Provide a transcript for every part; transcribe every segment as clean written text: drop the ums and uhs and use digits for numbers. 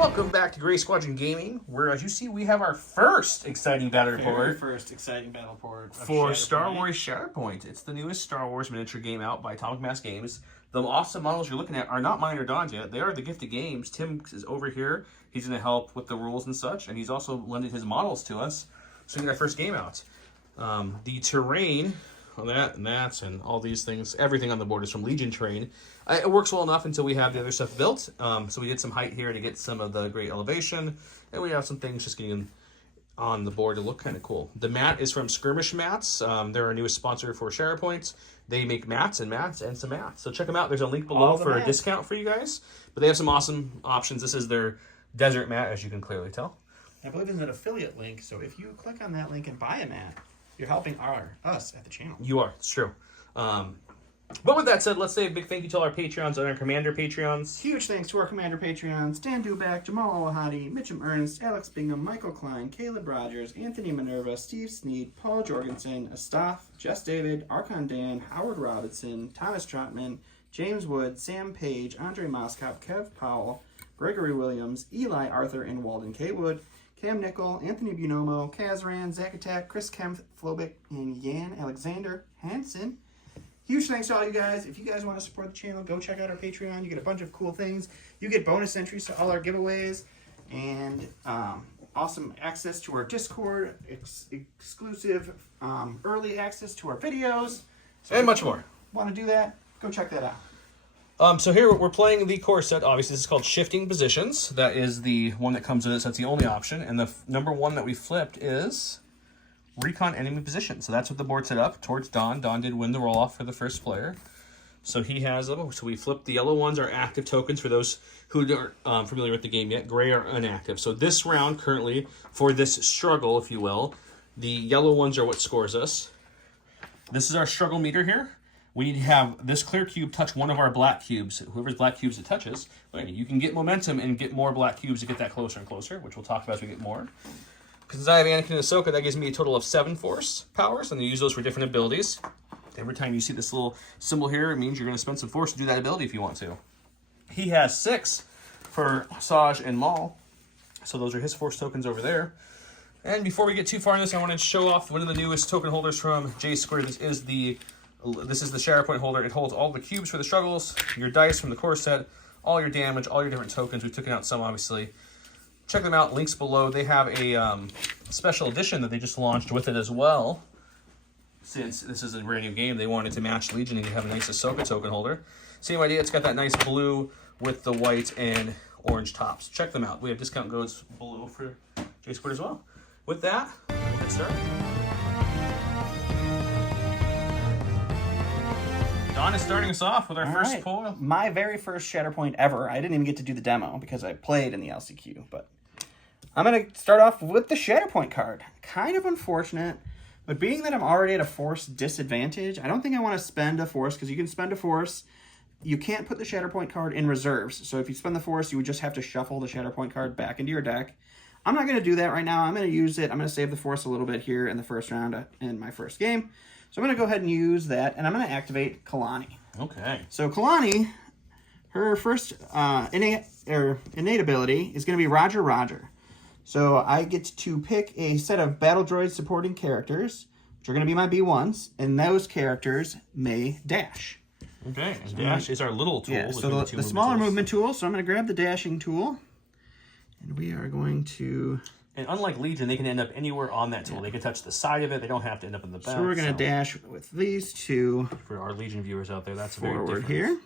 Welcome back to Gray Squadron Gaming, where, as you see, we have our first exciting battle report for Star Wars Shatterpoint. It's the newest Star Wars miniature game out by Atomic Mass Games. The awesome models you're looking at are not mine or Don's yet. They are the Gifted Games. Tim is over here. He's going to help with the rules and such, and he's also lended his models to us, so we get our first game out. The terrain on that and that and all these things, everything on the board is from Legion terrain. It works well enough until we have the other stuff built. So we did some height here to get some of the great elevation, and we have some things just getting on the board to look kind of cool. The mat is from Skirmish Mats. They're our newest sponsor for Shatterpoint. They make mats and some mats. So check them out. There's a link below for a discount for you guys. But they have some awesome options. This is their desert mat, as you can clearly tell. I believe there's an affiliate link, so if you click on that link and buy a mat, you're helping us at the channel. You are. It's true. But with that said, let's say a big thank you to all our Patreons and our Commander Patreons. Huge thanks to our Commander Patreons: Dan Dubak, Jamal Alahadi, Mitchum Ernst, Alex Bingham, Michael Klein, Caleb Rogers, Anthony Minerva, Steve Sneed, Paul Jorgensen, Astaf, Jess David, Archon Dan, Howard Robinson, Thomas Trotman, James Wood, Sam Page, Andre Moskop, Kev Powell, Gregory Williams, Eli Arthur, and Walden K. Wood, Cam Nickel, Anthony Bunomo, Kazran, Zach Attack, Chris Kempf, Flobick, and Yan Alexander Hansen. Huge thanks to all you guys. If you guys want to support the channel, go check out our Patreon. You get a bunch of cool things. You get bonus entries to all our giveaways and awesome access to our Discord, exclusive early access to our videos. So And much more. Want to do that? Go check that out. So here we're playing the core set. Obviously, this is called Shifting Positions. That is the one that comes with it, so that's the only option. And the number one that we flipped is Recon Enemy Position. So that's what the board set up towards Don. Don did win the roll-off for the first player. So he has them. So we flipped the yellow ones are active tokens for those who aren't familiar with the game yet. Gray are inactive. So this round currently, for this struggle, if you will, the yellow ones are what scores us. This is our struggle meter here. We need to have this clear cube touch one of our black cubes. Whoever's black cubes it touches, you can get momentum and get more black cubes to get that closer and closer, which we'll talk about as we get more. Because I have Anakin and Ahsoka, that gives me a total of 7 force powers, and they use those for different abilities. Every time you see this little symbol here, it means you're going to spend some force to do that ability if you want to. He has 6 for Saj and Maul, so those are his force tokens over there. And before we get too far in this, I want to show off one of the newest token holders from J Square. This is the Shatterpoint holder. It holds all the cubes for the struggles, your dice from the core set, all your damage, all your different tokens. We've taken out some, obviously. Check them out, links below. They have a special edition that they just launched with it as well. Since this is a brand new game, they wanted to match Legion and you have a nice Ahsoka token holder. same idea. It's got that nice blue with the white and orange tops. Check them out. We have discount codes below for J Squared as well. With that, we'll get started. Don is starting us off with our first pull. My very first Shatterpoint ever. I didn't even get to do the demo because I played in the LCQ, but I'm going to start off with the Shatterpoint card. Kind of unfortunate, but being that I'm already at a force disadvantage, I don't think I want to spend a force, because you can spend a force. You can't put the Shatterpoint card in reserves, so if you spend the force, you would just have to shuffle the Shatterpoint card back into your deck. I'm not going to do that right now. I'm going to use it. I'm going to save the force a little bit here in the first round in my first game. So I'm going to go ahead and use that, and I'm going to activate Kalani. Okay. So Kalani, her first innate ability is going to be Roger Roger. So I get to pick a set of battle droid supporting characters, which are going to be my B1s, and those characters may dash. Okay, and dash is our little tool. Yeah, so the smaller movement tool, so I'm going to grab the dashing tool, and we are going to... And unlike Legion, they can end up anywhere on that tool. Yeah. They can touch the side of it. They don't have to end up in the back. So we're going to dash with these two. For our Legion viewers out there, that's forward very different. Here.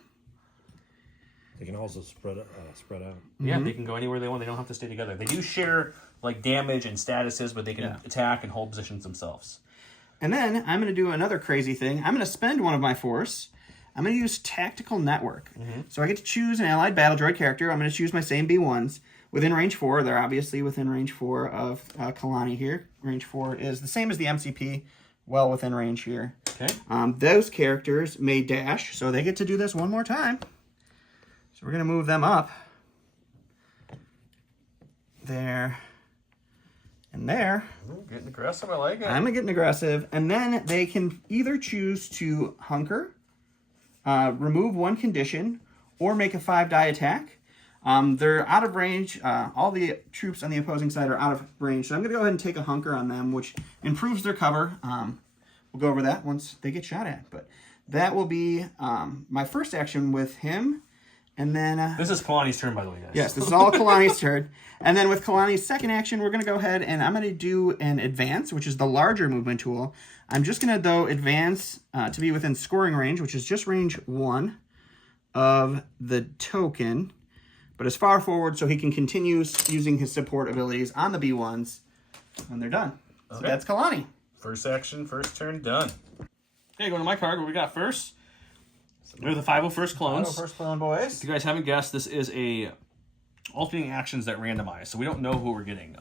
They can also spread out. Yeah, they can go anywhere they want. They don't have to stay together. They do share like damage and statuses, but they can attack and hold positions themselves. And then I'm going to do another crazy thing. I'm going to spend one of my force. I'm going to use Tactical Network. So I get to choose an allied battle droid character. I'm going to choose my same B1s. Within range 4, they're obviously within range 4 of Kalani here. Range 4 is the same as the MCP, well within range here. Okay. Those characters may dash, so they get to do this one more time. So we're going to move them up. There. And there. Ooh, getting aggressive, I like it. I'm getting aggressive. And then they can either choose to hunker, remove one condition, or make a 5-die attack. They're out of range. All the troops on the opposing side are out of range. So I'm going to go ahead and take a hunker on them, which improves their cover. We'll go over that once they get shot at. But that will be my first action with him. And then... this is Kalani's turn, by the way, guys. Yes, this is all Kalani's turn. And then with Kalani's second action, we're going to go ahead and I'm going to do an advance, which is the larger movement tool. I'm just going to, though, advance to be within scoring range, which is just range 1 of the token. But as far forward so he can continue using his support abilities on the B1s when they're done. So that's Kalani. First action, first turn, done. Okay, going to my card. What we got first? They're the 501st clones. First clone, boys. If you guys haven't guessed, this is a alternating actions that randomize. So we don't know who we're getting.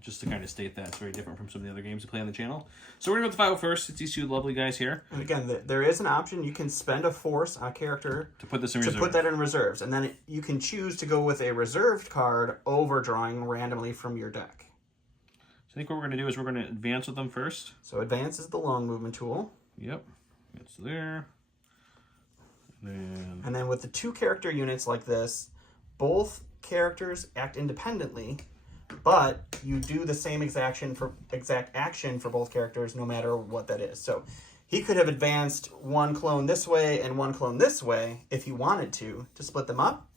Just to kind of state that it's very different from some of the other games we play on the channel. So we're going to go with the 501st. It's these two lovely guys here. And again, there is an option. You can spend a force on a character to put this in reserve. To put that in reserves. And then you can choose to go with a reserved card overdrawing randomly from your deck. So I think what we're going to do is we're going to advance with them first. So advance is the long movement tool. Yep. It's there. And then with the 2 character units like this, both characters act independently, but you do the same exact action for both characters no matter what that is. So he could have advanced one clone this way and one clone this way if he wanted to split them up.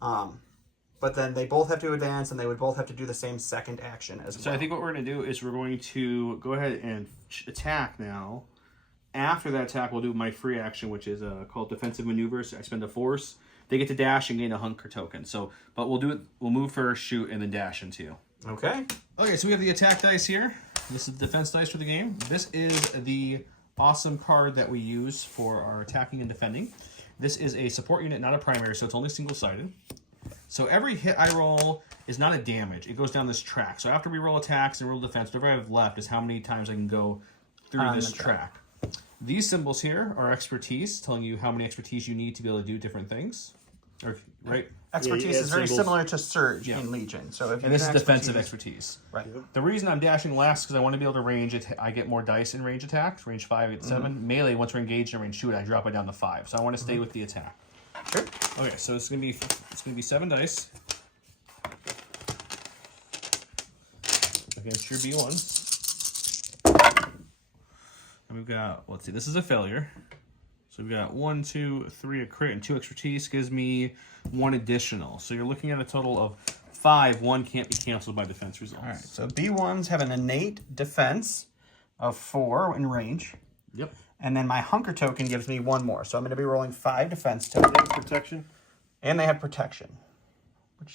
But then they both have to advance and they would both have to do the same second action as well. So I think what we're going to do is we're going to go ahead and attack now. After that attack, we'll do my free action, which is called Defensive Maneuvers. I spend a force. They get to dash and gain a hunker token. So, but we'll do it. We'll move first, shoot, and then dash into. Okay. Okay, so we have the attack dice here. This is the defense dice for the game. This is the awesome card that we use for our attacking and defending. This is a support unit, not a primary, so it's only single-sided. So every hit I roll is not a damage. It goes down this track. So after we roll attacks and roll defense, whatever I have left is how many times I can go through this track. These symbols here are expertise, telling you how many expertise you need to be able to do different things. Right? Expertise is very similar to Surge in Legion. So if and this is defensive expertise. Right. The reason I'm dashing last is because I want to be able to range it. I get more dice in range attacks. Range 5, I get 7. Melee, once we're engaged in range 2, I drop it down to 5. So I want to stay with the attack. Sure. Okay, so it's gonna be 7 dice against your B1s. And we've got, let's see, this is a failure. So we've got 1, 2, 3 a crit and 2 expertise gives me 1 additional. So you're looking at a total of 5. 1 can't be canceled by defense results. All right. So B1s have an innate defense of 4 in range. Yep. And then my hunker token gives me 1 more. So I'm going to be rolling 5 defense tokens. Protection? And they have protection. What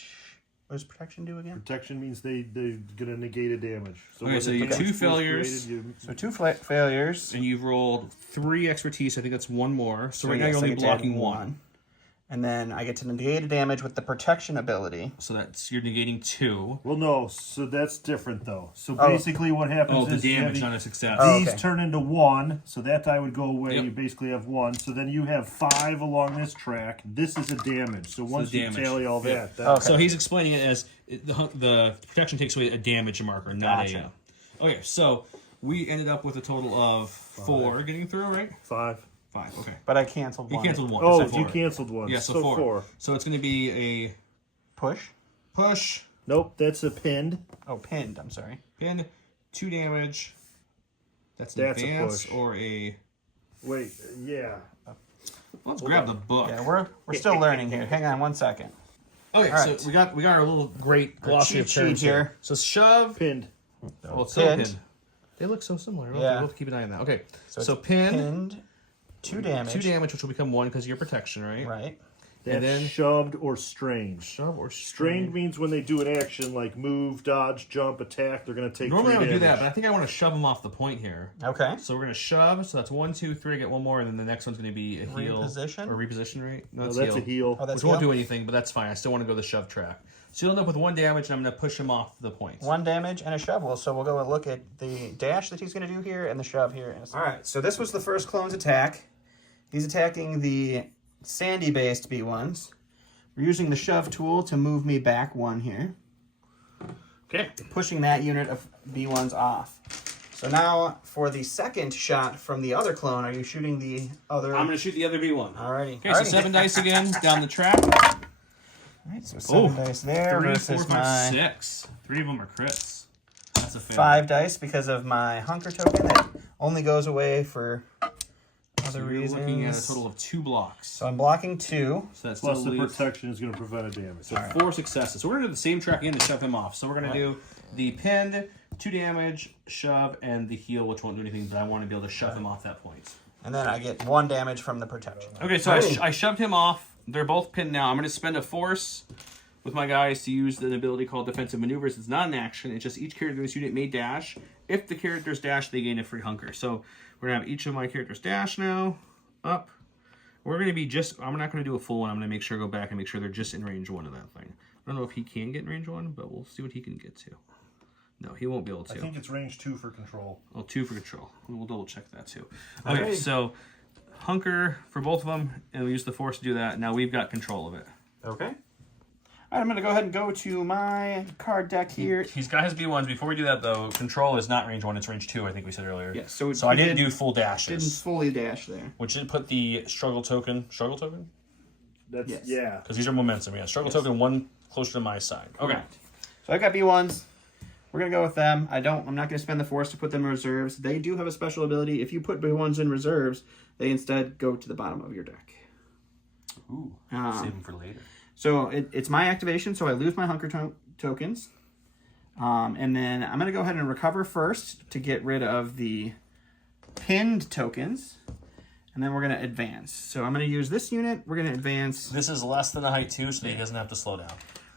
does protection do again? Protection means they're going to negate a damage. So okay, so you 2 failures. So 2 failures. And you've rolled 3 expertise. I think that's 1 more. So right now you're only blocking 1. And then I get to negate damage with the protection ability. So you're negating 2. Well, no. So that's different, though. So basically what happens is... the damage, not a success. These turn into 1. So that die would go away. Yep. You basically have 1. So then you have 5 along this track. This is a damage. So once you tally all that... So he's explaining it as the protection takes away a damage marker, not a... Okay, so we ended up with a total of 4 getting through, right? 5. 5, okay. But I canceled 1. You canceled 1. Oh, you canceled 1. Yeah, so 4. So it's going to be a... Push. Nope, that's a pinned. Oh, pinned, I'm sorry. Pinned, 2 damage. That's an advance or a... Wait, yeah. Let's grab the book. Yeah, we're still learning here. Hang on 1 second. Okay, right. So we got our little great glossy of terms here. So shove. Pinned. Well, it's still pinned. They look so similar. We'll have to keep an eye on that. Okay, so pinned. 2 damage. 2 damage, which will become 1 because of your protection, right? Right. And then shoved or strained. Shoved or strained means when they do an action like move, dodge, jump, attack, they're going to take 3 damage. Normally I would do that, but I think I want to shove them off the point here. Okay. So we're going to shove. So that's 1, 2, 3. I get 1 more, and then the next one's going to be a heal. Reposition? Or reposition, right? No, that's a heal. Oh, that's which won't do anything, but that's fine. I still want to go the shove track. So you'll end up with 1 damage, and I'm going to push him off the point. 1 damage and a shovel. So we'll go and look at the dash that he's going to do here and the shove here. All right, so this was the first clone's attack. He's attacking the sandy-based B1s. We're using the shove tool to move me back 1 here. Okay. Pushing that unit of B1s off. So now, for the second shot from the other clone, are you shooting the other... I'm going to shoot the other B1. Alrighty. Okay, so 7 dice again, down the track. Alright, right, so 7 dice there 3, versus 4, 5, my 6. 3 of them are crits. That's a fail. 5 dice because of my hunker token that only goes away for other You're reasons. looking at a total of 2 blocks. So I'm blocking 2. So that's Plus still the leaves protection is going to prevent a damage. so 4 successes. So we're going to do the same track again to shove him off. So we're going to do the pinned, 2 damage, shove, and the heal, which won't do anything, but I want to be able to shove him off that point. And then I get 1 damage from the protection. Okay, so I shoved him off. They're both pinned now. I'm going to spend a force with my guys to use an ability called Defensive Maneuvers. It's not an action. It's just each character in this unit may dash. If the characters dash, they gain a free hunker. So we're going to have each of my characters dash now. Up. We're going to be just... I'm not going to do a full one. I'm going to make sure go back and make sure they're just in range 1 of that thing. I don't know if he can get in range 1, but we'll see what he can get to. No, he won't be able to. I think it's range 2 for control. Oh, 2 for control. We'll double check that too. Okay, so hunker for both of them, and we use the force to do that. Now we've got control of it. Okay. All right, I'm going to go ahead and go to my card deck here. He's got his B1s. Before we do that, though, control is not range 1, it's range 2, I think we said earlier. Yeah, so I didn't do full dashes. Didn't fully dash there. Which did put the struggle token. Struggle token? That's Yes. yeah. Because these are momentum, yeah. Struggle token 1 closer to my side. Okay. Correct. So I've got B1s. We're going to go with them. I'm not going to spend the force to put them in reserves. They do have a special ability. If you put B1s in reserves, they instead go to the bottom of your deck. Ooh, save them for later. So it's my activation, so I lose my hunker tokens. And then I'm going to go ahead and recover first to get rid of the pinned tokens. And then we're going to advance. So I'm going to use this unit. We're going to advance. This is less than a height 2, so he doesn't have to slow down.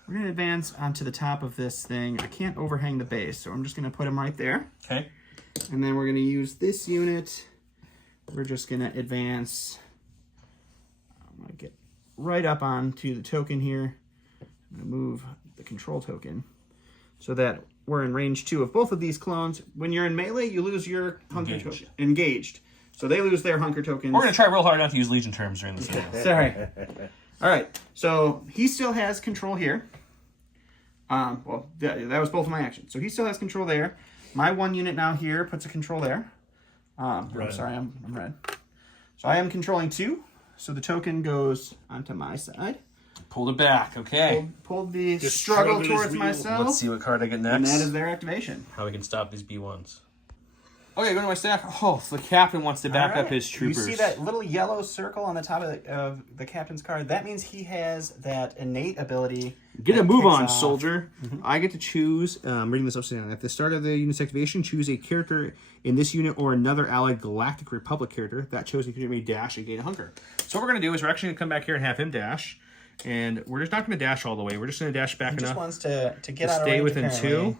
We're going to advance onto the top of this thing. I can't overhang the base, so I'm just going to put him right there. Okay. And then we're going to use this unit. We're just going to advance. I'm going to get right up onto the token here. I'm going to move the control token so that we're in range 2 of both of these clones. When you're in melee, you lose your hunker token. Engaged. So they lose their hunker tokens. We're going to try real hard not to use Legion terms during this video. Sorry. All right. So he still has control here. Well, that was both of my actions. So he still has control there. My 1 unit now here puts a control there. I'm sorry, I'm red. So I am controlling 2. So the token goes onto my side. Pulled it back, okay. Pulled the Just struggle shrug it as towards we- myself. Let's see what card I get next. And that is their activation. How we can stop these B1s. Okay, go to my stack. Oh, so the captain wants to back up his troopers. You see that little yellow circle on the top of the captain's card? That means he has that innate ability. Get a that move kicks on, off. soldier. I get to choose, I'm reading this upside down. At the start of the unit's activation, choose a character in this unit or another allied Galactic Republic character. That chosen character may dash and gain a hunker. So what we're going to do is we're actually going to come back here and have him dash. And we're just not going to dash all the way. We're just going to dash back He just enough wants to get to out of stay range, within apparently. 2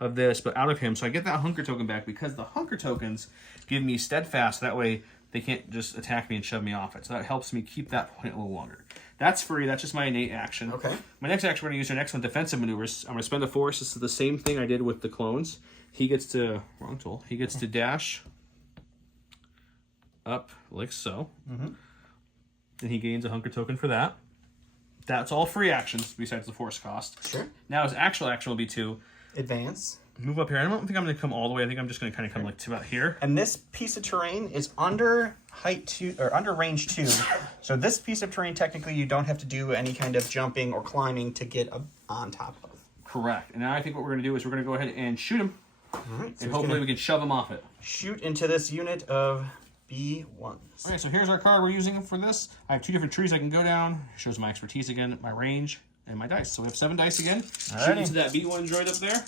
of this, but out of him. So I get that hunker token back because the hunker tokens give me steadfast. That way they can't just attack me and shove me off it. So that helps me keep that point a little longer. That's free. That's just my innate action. Okay. My next action, we're going to use our next one, Defensive Maneuvers. I'm going to spend the force. This is the same thing I did with the clones. He gets to, wrong tool, he gets to dash up like so. And he gains a hunker token for that. That's all free actions besides the force cost. Sure. Now his actual action will be to Advance. move up here. I don't think I'm going to come all the way. I think I'm just going to kind of come like to about here. And this piece of terrain is under height 2 or under range 2. So this piece of terrain, technically, you don't have to do any kind of jumping or climbing to get on top of. Correct. And now I think what we're going to do is we're going to go ahead and shoot him. All right. So And hopefully we can shove him off it. shoot into this unit of B1s. Okay, so here's our card we're using for this. I have 2 different trees I can go down. It shows my expertise again, my range, and my dice. So we have 7 dice again. Shoot Alrighty. into that B1 droid up there.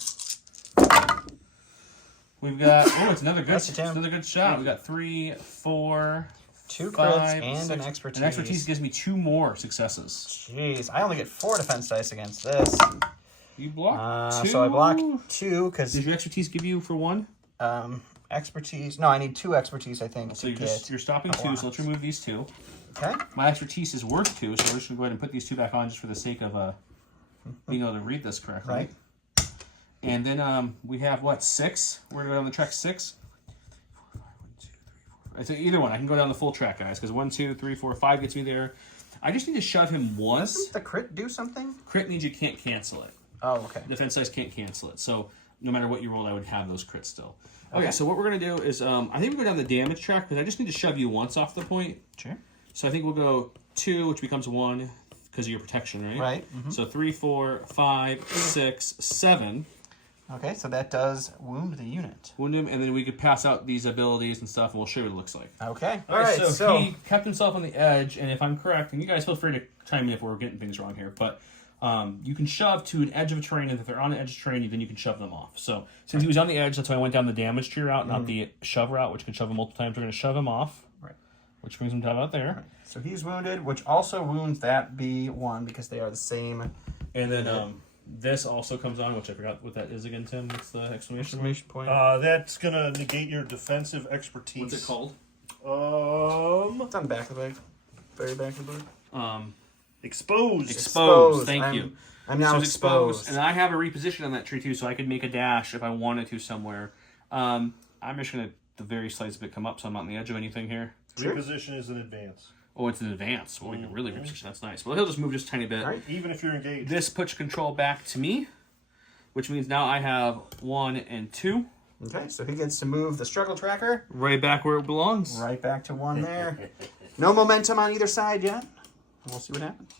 We've got, oh, it's another good, Nice attempt. another good shot. We got 3, 4, 2 crits 5, and 6. an expertise. And expertise gives me 2 more successes. Jeez, I only get 4 defense dice against this. You block 2. So I block 2 because Did your expertise give you for 1? expertise. No, I need 2 expertise, I think, So to you're, get. you're stopping 2, so let's remove these 2. Okay. My expertise is worth 2, so we're just going to go ahead and put these 2 back on just for the sake of being able to read this correctly. Right. And then we have, what, 6? We're going to go down the track 6. 4, 5, 1, 2, 3, 4. I think either one. I can go down the full track, guys, because 1, 2, 3, 4, 5 gets me there. I just need to shove him once. Doesn't the crit do something? Crit means you can't cancel it. Oh, okay. Defense dice can't cancel it. So no matter what you rolled, I would have those crits still. Okay, so what we're going to do is, I think we go down the damage track, because I just need to shove you once off the point. Sure. So I think we'll go 2, which becomes 1, because of your protection, right? Right. Mm-hmm. So 3, 4, 5, 6, 7. Okay, so that does wound the unit. Wound him, and then we could pass out these abilities and stuff, and we'll show you what it looks like. Okay. All right, so he kept himself on the edge, and if I'm correct, and you guys feel free to chime in if we're getting things wrong here, but you can shove to an edge of a terrain, and if they're on an edge of a terrain, then you can shove them off. So since he was on the edge, that's why I went down the damage tree route, not the shove route, which can shove him multiple times. We're going to shove him off, right, which brings him down out there. Right. So he's wounded, which also wounds that B1 because they are the same. And then this also comes on, which I forgot what that is again, Tim. What's the exclamation point? That's gonna negate your defensive expertise. What's it called? It's on the back of the bag. Very back of the bag. Exposed. Exposed. Thank you. I'm now exposed. And I have a reposition on that tree too, so I could make a dash if I wanted to somewhere. I'm just gonna the very slightest bit come up, so I'm not on the edge of anything here. Reposition is an advance. Oh, it's an advance. Well, we can really reposition. That's nice. Well, he'll just move just a tiny bit. Right. Even if you're engaged. This puts control back to me, which means now I have 1 and 2. Okay, so he gets to move the struggle tracker. Right back where it belongs. Right back to 1 there. No momentum on either side yet. We'll see what happens.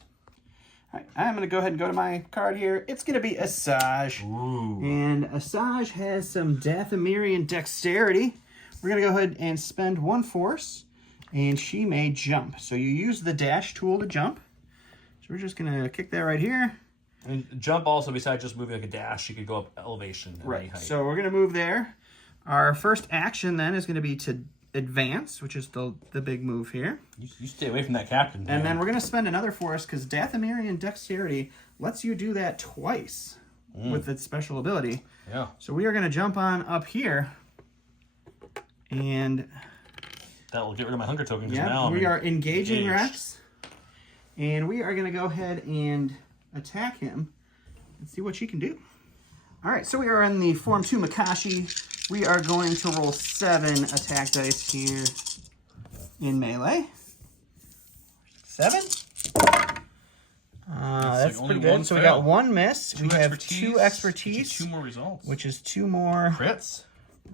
All right, I'm going to go ahead and go to my card here. It's going to be Asajj. Ooh. And Asajj has some Dathomirian dexterity. We're going to go ahead and spend 1 force. And she may jump. So you use the dash tool to jump. So we're just going to kick that right here. And jump also, besides just moving like a dash, you could go up elevation at any height. So we're going to move there. Our first action then is going to be to advance, which is the big move here. You stay away from that captain. And then we're going to spend another force because Dathomirian dexterity lets you do that twice with its special ability. Yeah. So we are going to jump on up here. And that will get rid of my hunger token. yeah, now we are engaging engaged. Rex. And we are going to go ahead and attack him and see what she can do. All right, so we are in the Form 2 Makashi. We are going to roll 7 attack dice here in melee. 7. That's like pretty only one good. So we fail. got 1 miss. We have 2 which expertise, is 2 more results. which is 2 more crits.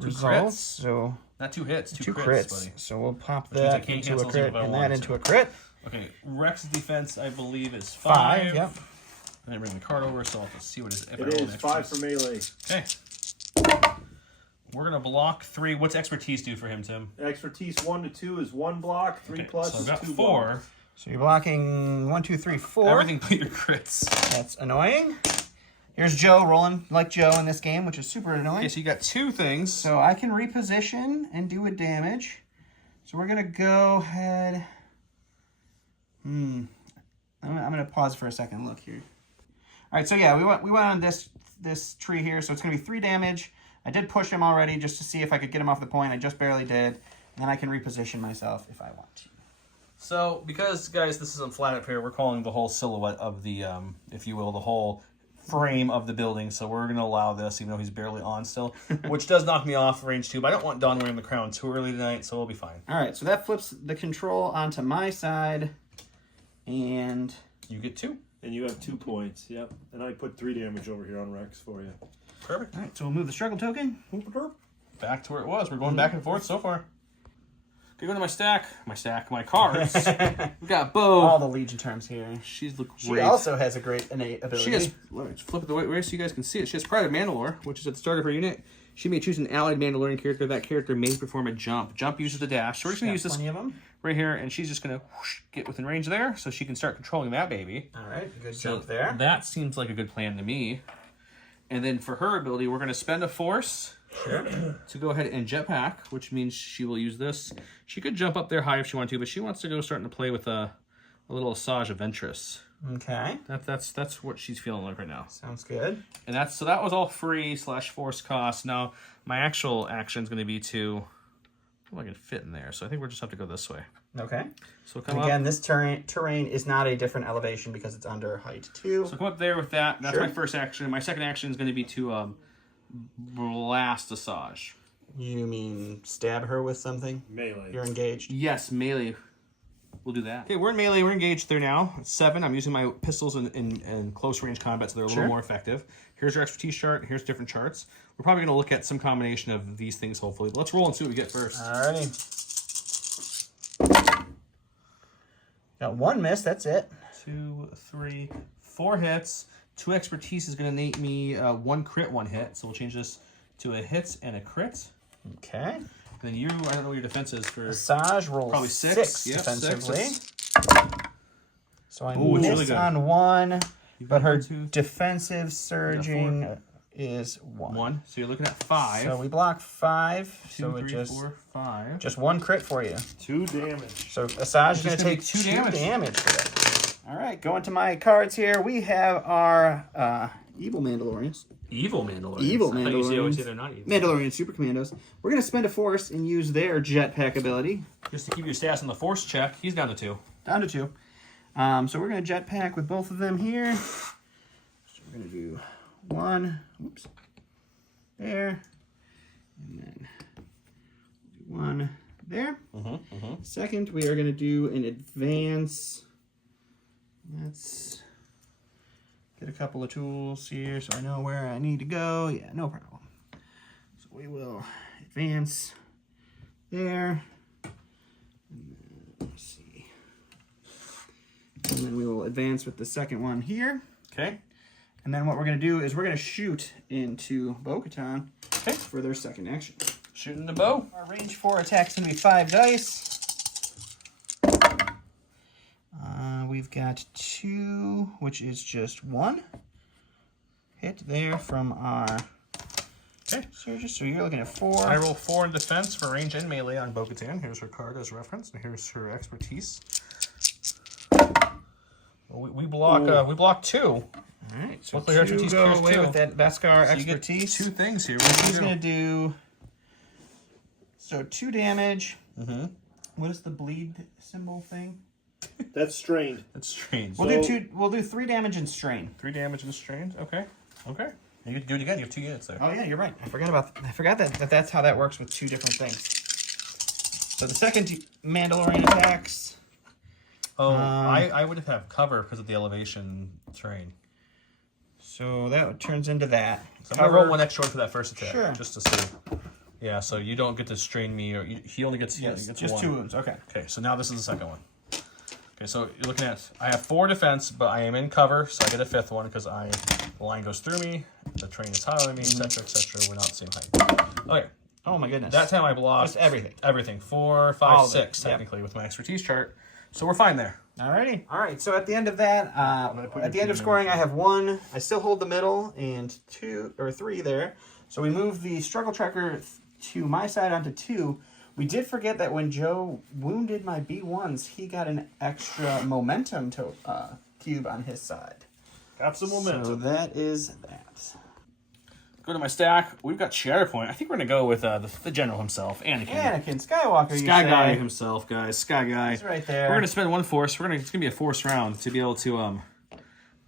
2 results. crits. So Not 2 hits, 2 crits. crits, buddy. So we'll pop Which means I that can't into a cancel crit if I and that wanted into to. a crit. Okay, Rex's defense, I believe, is 5. Yep. And I bring the card over, so I'll have to see what it is. If I It roll is an 5 expertise. for melee. Okay. We're going to block 3. What's expertise do for him, Tim? Expertise 1 to 2 is 1 block. 3 Okay, plus so I've is got 2 4. block. So you're blocking 1, 2, 3, 4. Everything but your crits. That's annoying. Here's Joe rolling like Joe in this game, which is super annoying. Okay, so you got 2 things. So I can reposition and do a damage. So we're gonna go ahead. I'm gonna pause for a second. And look here. All right, so yeah, we went on this tree here, so it's gonna be 3 damage. I did push him already just to see if I could get him off the point. I just barely did, and then I can reposition myself if I want to. So, because, guys, this isn't flat up here, we're calling the whole silhouette of the, if you will, the whole frame of the building. So we're going to allow this, even though he's barely on still, which does knock me off range 2. But I don't want Don wearing the crown too early tonight, so we'll be fine. All right, so that flips the control onto my side, and You get 2. And you have 2 points. Yep. And I put 3 damage over here on Rex for you. Perfect. all right, so we'll move the struggle token. Back to where it was. We're going back and forth so far. Okay, go to my stack. My cards. We got Bo. All the Legion terms here. She's the She great. also has a great innate ability. She has, let me just flip it the way way so you guys can see it. She has Pride of Mandalore, which is at the start of her unit. She may choose an allied Mandalorian character. That character may perform a jump. Jump uses the dash. So we're just going to use this plenty of them. right here, and she's just going to get within range there so she can start controlling that baby. All right, good So jump there. that seems like a good plan to me. And then for her ability, we're going to spend a force to go ahead and jetpack, which means she will use this. She could jump up there high if she wanted to, but she wants to go starting to play with a little Asajj Adventurous. Okay, That's what she's feeling like right now. sounds good. And that was all free / force cost. Now my actual action is going to be to, I can fit in there, so I think we'll just have to go this way. Okay. So come Again, up. this terrain is not a different elevation because it's under height 2. So come up there with that. That's Sure. my first action. My second action is going to be to blast Asajj. You mean stab her with something? Melee. You're engaged. Yes, melee. We'll do that. Okay, we're in melee. We're engaged there now. It's 7. I'm using my pistols in close range combat, so they're a little Sure. more effective. Here's your expertise chart. Here's different charts. We're probably going to look at some combination of these things, hopefully. Let's roll and see what we get first. Alrighty. Got 1 miss, that's it. 2, 3, 4 hits. 2 expertise is going to nate me 1 crit, 1 hit. So we'll change this to a hit and a crit. Okay. And then you, I don't know what your defense is for. Saj rolls probably 6. Yep, defensively. 6. So I Ooh, miss really good. on 1, but her 2. defensive surging is 1. 1. So you're looking at 5. So we block 5. 2, so 3, it just 4, 5. just 1 crit for you. 2 damage. So Asajj is going Just to gonna take be 2 2 damage. damage for that. All right, going to my cards here. We have our evil Mandalorians. Evil Mandalorians. Evil I thought you Mandalorians. say they're not evil. Mandalorian Super Commandos. We're going to spend a force and use their jetpack ability. Just to keep your stats on the force check, he's down to 2. Down to 2. So we're going to jetpack with both of them here. So we're going to do 1. Oops. There. And then 1 there. Second, we are going to do an advance. Let's get a couple of tools here so I know where I need to go. Yeah, no problem. So we will advance there. And then, let's see. And then we will advance with the second one here. Okay. And then what we're going to do is we're going to shoot into Bo-Katan for their second action. Shooting the bow. Our range 4 attack's going to be 5 dice. We've got 2, which is just 1 hit there from our surgeon. So you're looking at 4. I roll 4 in defense for range and melee on Bo-Katan. Here's her card as reference, and here's her expertise. We block. We block 2. All right. So Luckily, her 2 expertise go clears away 2. with that Beskar So you get expertise. 2 things here. He's going to do 2 damage. What is the bleed symbol thing? That's strained. That's strange. We'll do 2. We'll do 3 damage and strain. 3 damage and strained. Okay. Okay. You can do it again. You have 2 units there. Oh yeah, you're right. I forgot that that's how that works with 2 different things. So the second Mandalorian attacks. Oh, I would have cover because of the elevation terrain. So that turns into that. So I'm gonna roll 1 extra for that first attack. Sure. Just to see. Yeah. So you don't get to strain me, or he only gets. Yes, he gets just 1. 2 wounds. Okay. Okay. So now this is the second one. Okay, so you're looking at, I have 4 defense, but I am in cover, so I get a 5th one because the line goes through me, the terrain is higher than me, etc., etc. We're not the same height. Okay. Oh my goodness. That time I blocked Just everything. Everything. 4, All 5, of it, 6, technically, with my expertise chart. So we're fine there. Alrighty. All right. So at the end of that, at the end of scoring, I have 1. I still hold the middle and 2 or 3 there. So we move the struggle tracker to my side onto 2. We did forget that when Joe wounded my B1s, he got an extra momentum to cube on his side. Got some momentum. So that is that. Go to my stack. We've got Shatterpoint. I think we're going to go with the general himself, Anakin. Anakin Skywalker, you Sky say. Guy himself, guys. Sky Guy. He's right there. We're going to spend 1 force. It's going to be a force round to be able to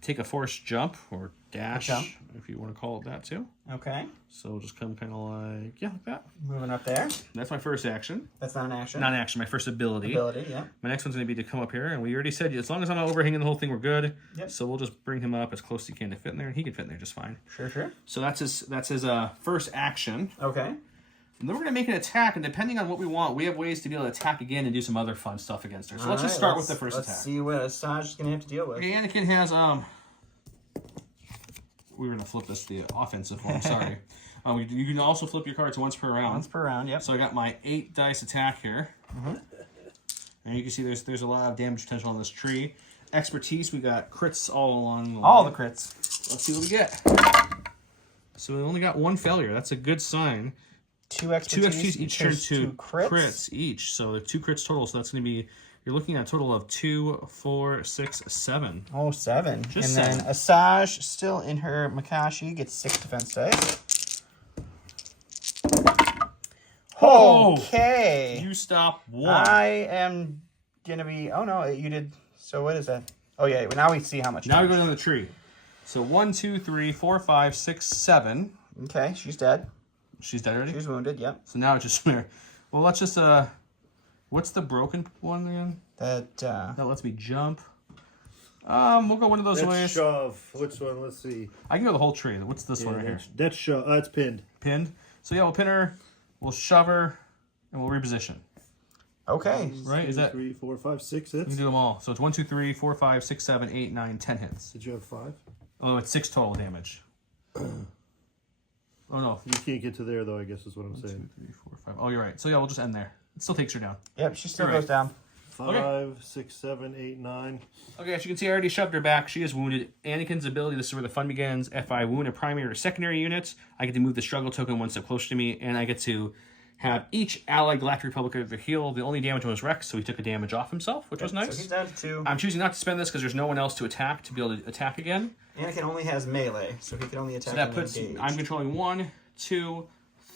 take a force jump or dash, jump. if you want to call it that too. Okay. So we'll just come kind of like that. Moving up there. That's my first action. That's not an action. Not action, my first ability. Ability, yeah. My next one's going to be to come up here, and we already said as long as I'm not overhanging the whole thing, we're good. Yep. So we'll just bring him up as close as he can to fit in there, and he can fit in there just fine. Sure. So that's his first action. Okay. And then we're going to make an attack, and depending on what we want, we have ways to be able to attack again and do some other fun stuff against her. So let's just start with the first attack. Let's see what Asajj is going to have to deal with. Okay, Anakin has we were going to flip this to the offensive one, sorry. You can also flip your cards once per round. Once per round, yep. So I got my 8 dice attack here. And you can see there's a lot of damage potential on this tree. Expertise, we got crits all along the line. All the crits. Let's see what we get. So we only got 1 failure. That's a good sign. 2 expertise. Each turn turns 2 crits. crits each. So 2 crits total. So that's going to be, you're looking at a total of 2, 4, 6, 7. Oh, 7. Just and 7. then Asajj, still in her Makashi, gets 6 defense dice. Oh! Okay. You stop 1. I am going to be... Oh, no, you did... So what is that? Oh, yeah. Now we see how much Now we're damage. going on the tree. So 1, 2, 3, 4, 5, 6, 7. Okay, she's dead. She's dead already? She's wounded, yep. So now it's just... Well, let's just... What's the broken one again? That lets me jump. We'll go one of those That's ways. shove. Which one? Let's see. I can go the whole tree. What's this one right here? That's shove. It's pinned. Pinned. So yeah, we'll pin her, we'll shove her, and we'll reposition. Okay. Right? Is that 3, 4, 5, 6 you hits? can do them all? So it's 1, 2, 3, 4, 5, 6, 7, 8, 9, 10 hits. Did you have 5? Oh, it's 6 total damage. Oh no. You can't get to there though, I guess is what I'm 1, 2, saying. 3, 4, 5. Oh, you're right. So yeah, we'll just end there. It still takes her down. Yep, she still You're goes down. 5, 6, 7, 8, 9. Okay, as you can see, I already shoved her back. She is wounded. Anakin's ability, this is where the fun begins. If I wound a primary or secondary unit, I get to move the struggle token one step closer to me, and I get to have each allied Galactic Republic heal. The only damage was Rex, so he took a damage off himself, which was nice. So he's down to 2. I'm choosing not to spend this because there's no one else to attack to be able to attack again. Anakin only has melee, so he can only attack. So that puts I'm controlling 1, 2,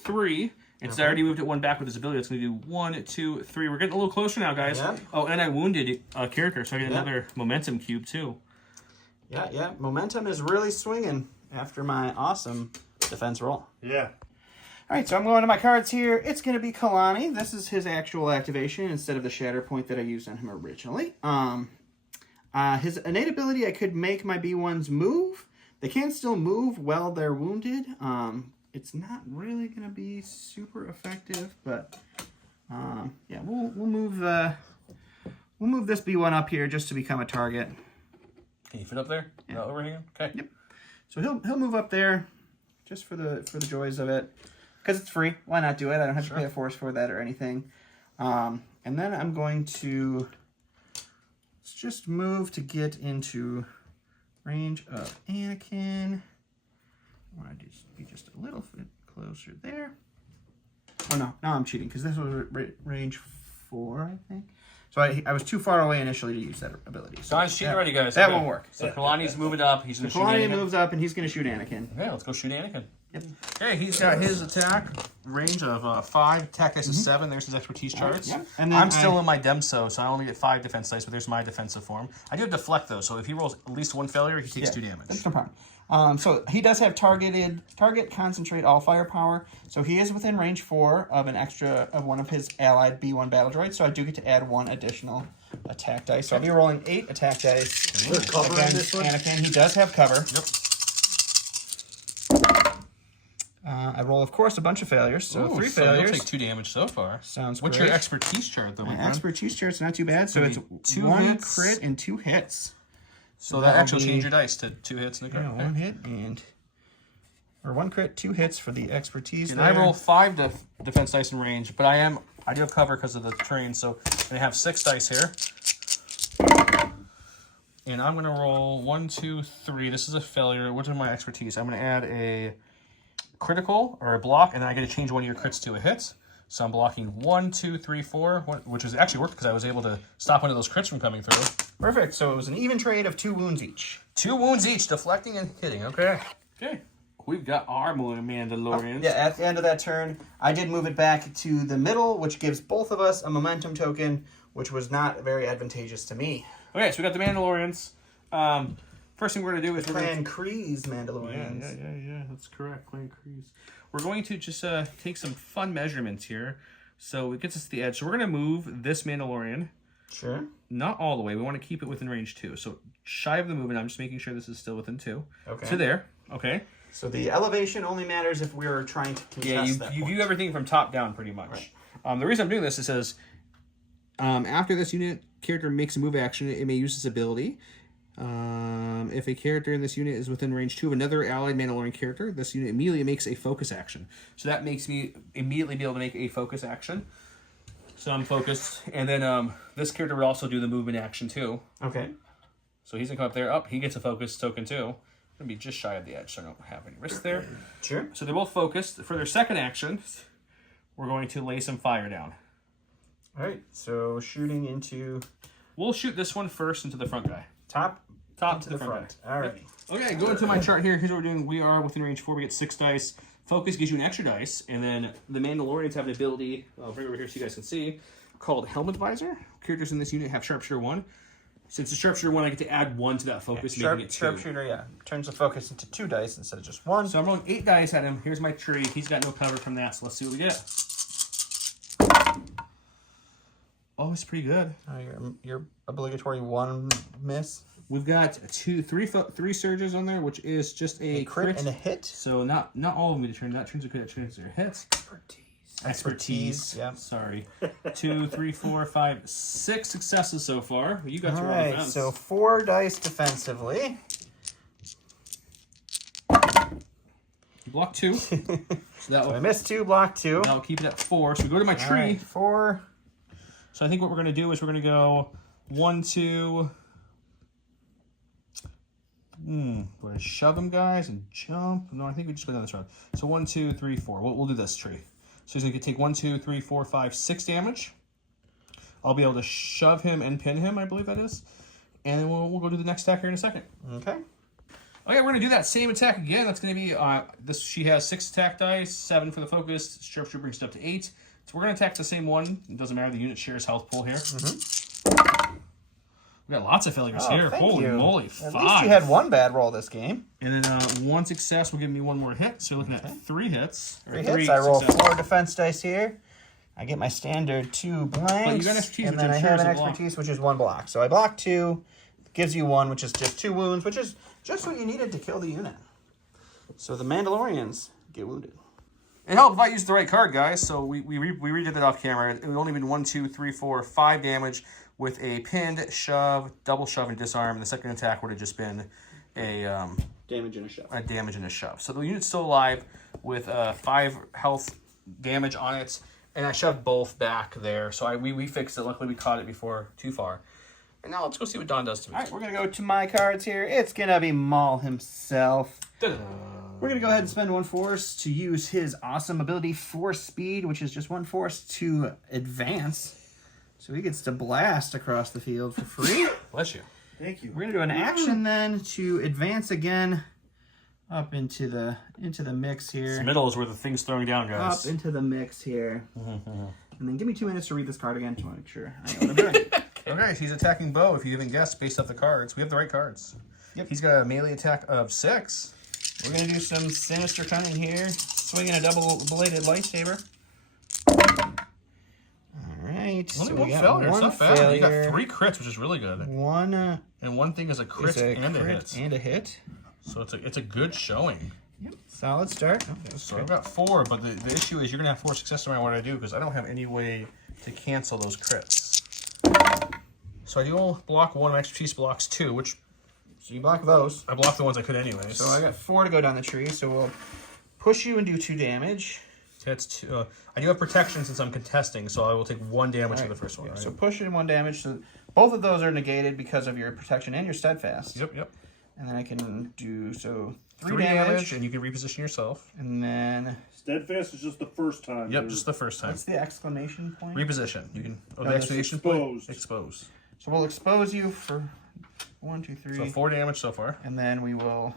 3. And since I already moved it 1 back with his ability, it's going to do 1, 2, 3. We're getting a little closer now, guys. Yeah. Oh, and I wounded a character, so I get another momentum cube too. Yeah. Momentum is really swinging after my awesome defense roll. Yeah. All right, so I'm going to my cards here. It's going to be Kalani. This is his actual activation instead of the Shatterpoint that I used on him originally. His innate ability, I could make my B1s move. They can still move while they're wounded. It's not really going to be super effective, but yeah, we'll move this B1 up here just to become a target. Can you fit up there? Yeah. Overhand? Okay. Yep. So he'll move up there just for the joys of it. Because it's free. Why not do it? I don't have to pay a force for that or anything. And then I'm going to just move to get into range of Anakin. I want to be just a little bit closer there. Oh, no. Now I'm cheating because this was range 4, I think. So I was too far away initially to use that ability. So Don's cheating already, guys. That won't work. So Kalani's moving up. He's going to shoot Kalani Anakin. moves up and he's going to shoot Anakin. Okay, let's go shoot Anakin. Yep. Okay, he's got his attack range of 5. Attack dice is 7. There's his expertise charts. Yep. And then I'm still in my Demso, so I only get 5 defense dice, but there's my defensive form. I do have deflect, though, so if he rolls at least 1 failure, he takes 2 damage. That's no problem. So he does have target, concentrate, all firepower. So he is within range 4 of of one of his allied B1 battle droids. So I do get to add 1 additional attack dice. So I'll be rolling 8 attack dice. Is there cover in this one? Anakin, he does have cover. Yep. I roll, of course, a bunch of failures. So 3 So failures. you'll take 2 damage so far. Sounds What's great. your expertise chart, though, my My friend? expertise chart's not too bad. So it's Maybe 2 1 hits. crit and 2 hits. So that that'll actually be- change your dice to 2 hits in the crit. Yeah, 1 hit or 1 crit, 2 hits for the expertise. And there. I roll 5 defense dice in range, but I do have cover because of the terrain, so I have 6 dice here. And I'm going to roll 1, 2, 3. This is a failure. What's my expertise? I'm going to add a critical or a block, and then I get to change one of your crits to a hit. So I'm blocking 1, 2, 3, 4, which is actually worked because I was able to stop one of those crits from coming through. Perfect. So it was an even trade of 2 wounds each. 2 wounds each, deflecting and hitting. Okay. Okay. We've got our Mandalorians. Yeah, at the end of that turn, I did move it back to the middle, which gives both of us a momentum token, which was not very advantageous to me. Okay, so we got the Mandalorians. First thing we're going to do is we're going to... Clan Kreese Mandalorians. Yeah, that's correct. Clan Kreese. We're going to just take some fun measurements here. So it gets us to the edge. So we're going to move this Mandalorian. Sure. Not all the way. We want to keep it within range 2. So shy of the movement, I'm just making sure this is still within 2. Okay. To there. Okay. So the elevation only matters if we're trying to contest that you point. view everything from top down pretty much. Right. The reason I'm doing this, it says, after this unit character makes a move action, it may use this ability. If a character in this unit is within range 2 of another allied Mandalorian character, this unit immediately makes a focus action. So that makes me immediately be able to make a focus action. So I'm focused. And then this character would also do the movement action too. Okay. So he's going to come up there. He gets a focus token too. I'm going to be just shy of the edge, so I don't have any risk there. Sure. So they're both focused. For their second action, we're going to lay some fire down. All right. So shooting into... We'll shoot this one first into the front guy. Top to the front. All right. Okay, going to my chart here. Here's what we're doing. We are within range 4. We get 6 dice. Focus gives you an extra dice. And then the Mandalorians have an ability, I'll bring it over here so you guys can see, called Helmet Visor. Characters in this unit have Sharpshooter 1. Since it's Sharpshooter 1, I get to add 1 to that focus, making it 2. Sharpshooter, yeah. Turns the focus into 2 dice instead of just 1. So I'm rolling 8 dice at him. Here's my tree. He's got no cover from that, so let's see what we get. Oh, it's pretty good. Your obligatory 1 miss. We've got 3 surges on there, which is just a Crit and a hit. So not all of them get a turn. That turns a crit, that turns their hits. Expertise. Yep. Sorry. 2, 3, 4, 5, 6 successes so far. You got All your right, defense. so 4 dice defensively. You block 2. So that I will, missed 2, block 2. that'll keep it at 4. So we go to my All tree. right, 4. So I think what we're going to do is we're going to go 1, 2. Do I shove him, guys, and jump? No, I think we just go down this road. So 1, 2, 3, 4. We'll do this tree. So he's going to take 1, 2, 3, 4, 5, 6 damage. I'll be able to shove him and pin him, I believe that is. And then we'll go do the next attack here in a second. Okay. Okay, we're going to do that same attack again. That's going to be, this. She has 6 attack dice, 7 for the focus. Sharpshooter brings it up to 8. So we're going to attack the same one. It doesn't matter, the unit shares health pool here. We got lots of failures here. Holy moly, 5. At least you had 1 bad roll this game. And then 1 success will give me 1 more hit. So you're looking at 3 hits. 3 hits. I roll 4 defense dice here. I get my standard 2 blanks. you got expertise, and which then I'm I sure have is an a block. expertise, which is 1 block. So I block 2. Gives you 1, which is just 2 wounds, which is just what you needed to kill the unit. So the Mandalorians get wounded. It helped if I used the right card, guys. So we redid that off camera. It would only been 1, 2, 3, 4, 5 damage with a pinned, shove, double shove, and disarm. And the second attack would have just been a Damage and a shove. a damage and a shove. So the unit's still alive with 5 health damage on it. And I shoved both back there. So we fixed it. Luckily, we caught it before too far. And now let's go see what Don does to me. All right, we're going to go to my cards here. It's going to be Maul himself. Da-da. We're going to go ahead and spend 1 force to use his awesome ability, Force Speed, which is just 1 force to advance. So he gets to blast across the field for free. Bless you. Thank you. We're going to do an action then to advance again up into the mix here. The middle is where the thing's throwing down, guys. Up into the mix here. And then give me 2 minutes to read this card again to make sure I know what I'm doing. Okay, he's attacking Bo. If you haven't guessed based off the cards, we have the right cards. Yep. He's got a melee attack of 6. We're going to do some Sinister Cunning here. Swinging a double-bladed lightsaber. All right. Only so one we got failure. It's one not bad. You failure. got 3 crits, which is really good. One And one thing is a crit, is a and crit a hit. and a hit. So it's a good showing. Yep. Solid start. Oh, that's So good. I've got 4, but the issue is you're going to have 4 success no matter what I do because I don't have any way to cancel those crits. So I do block 1, my expertise blocks 2, which So you block those. I blocked the ones I could anyways. So I got 4 to go down the tree. So we'll push you and do 2 damage. That's 2. I do have protection since I'm contesting, so I will take 1 damage for the first one. Yeah, Right? So push and 1 damage. So both of those are negated because of your protection and your steadfast. Yep. And then I can do 3 3 damage. and you can reposition yourself. And then Steadfast is just the first time. Yep, just the first time. what's the exclamation point? Reposition. You can. Oh, the that's exclamation exposed. point. Expose. So we'll expose you for 1, 2, 3. So 4 damage so far. And then we will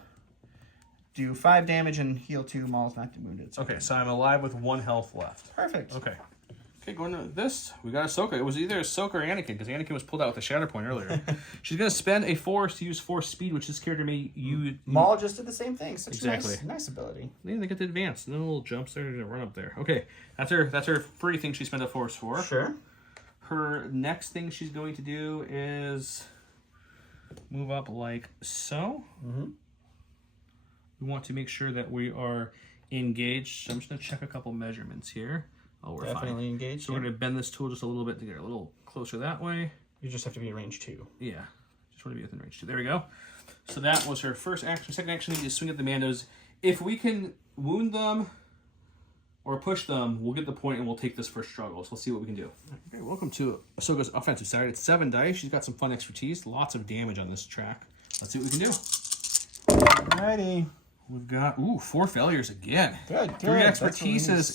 do 5 damage and heal 2. Maul's not wounded. So Okay, so I'm alive with 1 health left. perfect. Okay. Okay, going to this, we got Ahsoka. It was either Ahsoka or Anakin, because Anakin was pulled out with a Shatterpoint earlier. She's going to spend a force to use Force Speed, which this character may use. Maul just did the same thing. Such Exactly. a nice ability. Yeah, they get the advance. No little jumps there to run up there. Okay, that's her free thing she spent a force for. Sure. Her next thing she's going to do is move up like so. Mm-hmm. We want to make sure that we are engaged. So I'm just going to check a couple measurements here. Oh, we're Definitely fine. engaged. So we're going to bend this tool just a little bit to get a little closer that way. You just have to be range 2. Yeah, just want to be within range 2. There we go. So that was her first action. Second action is swing at the Mandos. If we can wound them or push them, we'll get the point and we'll take this first struggle. So let's see what we can do. Okay, welcome to Ahsoka's offensive side. It's 7 dice. She's got some fun expertise. Lots of damage on this track. Let's see what we can do. Alrighty. We've got 4 failures again. Good. 3 expertise is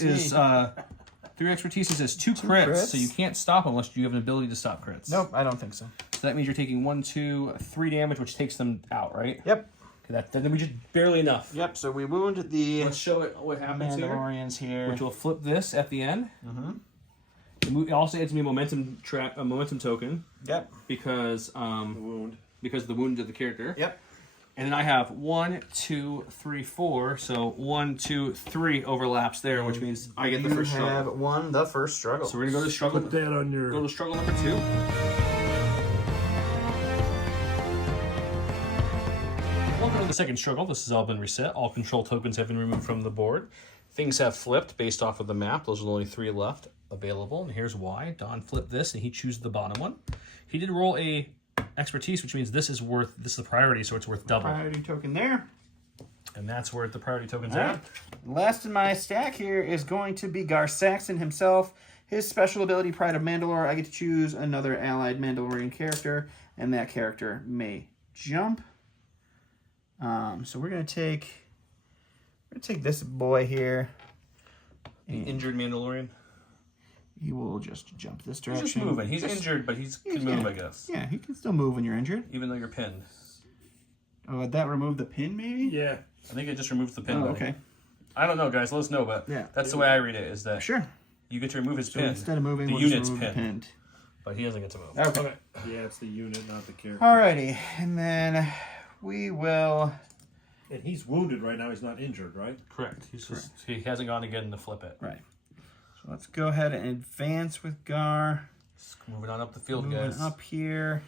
3 expertise is 2 crits, so you can't stop unless you have an ability to stop crits. Nope, I don't think so. So that means you're taking 1, 2, 3 damage, which takes them out, right? Yep. Okay, then we just barely enough. Yep. So we wound the Let's show it what happens here. Mandalorians here. Which will flip this at the end. Mm-hmm. It also adds me a momentum token Yep. because The wound. because of the wound of the character. Yep. And then I have 1, 2, 3, 4. So 1, 2, 3 overlaps there, which means I get the first You struggle. have won the first struggle. So we're gonna go to struggle. Put that on Go your. to struggle number 2. Welcome to the second struggle. This has all been reset. All control tokens have been removed from the board. things have flipped based off of the map. Those are the only 3 left available, and here's why. Don flipped this, and he chooses the bottom one. He did roll a expertise, which means this is the priority, so it's worth double. Priority token there. And that's where the priority token's All at. right. Last in my stack here is going to be Gar Saxon himself. His special ability, Pride of Mandalore. I get to choose another allied Mandalorian character, and that character may jump. So we're gonna take this boy here. The injured Mandalorian. He will just jump this direction. He's just moving. He's injured, but he can move, I guess. Yeah, he can still move when you're injured. Even though you're pinned. Oh, would that remove the pin, maybe? Yeah. I think it just removes the pin. Oh, okay. I don't know, guys. Let us know, but yeah, that's the way I read it, is that sure. you get to remove his So pin. instead of moving, the we'll just unit's remove the pinned. pinned. But he doesn't get to move. Okay. Yeah, it's the unit, not the character. Alrighty, and then we will... And he's wounded right now. He's not injured, right? Correct. He hasn't gone again to flip it. Right. So let's go ahead and advance with Gar. Just moving on up the field, Moving guys. up here.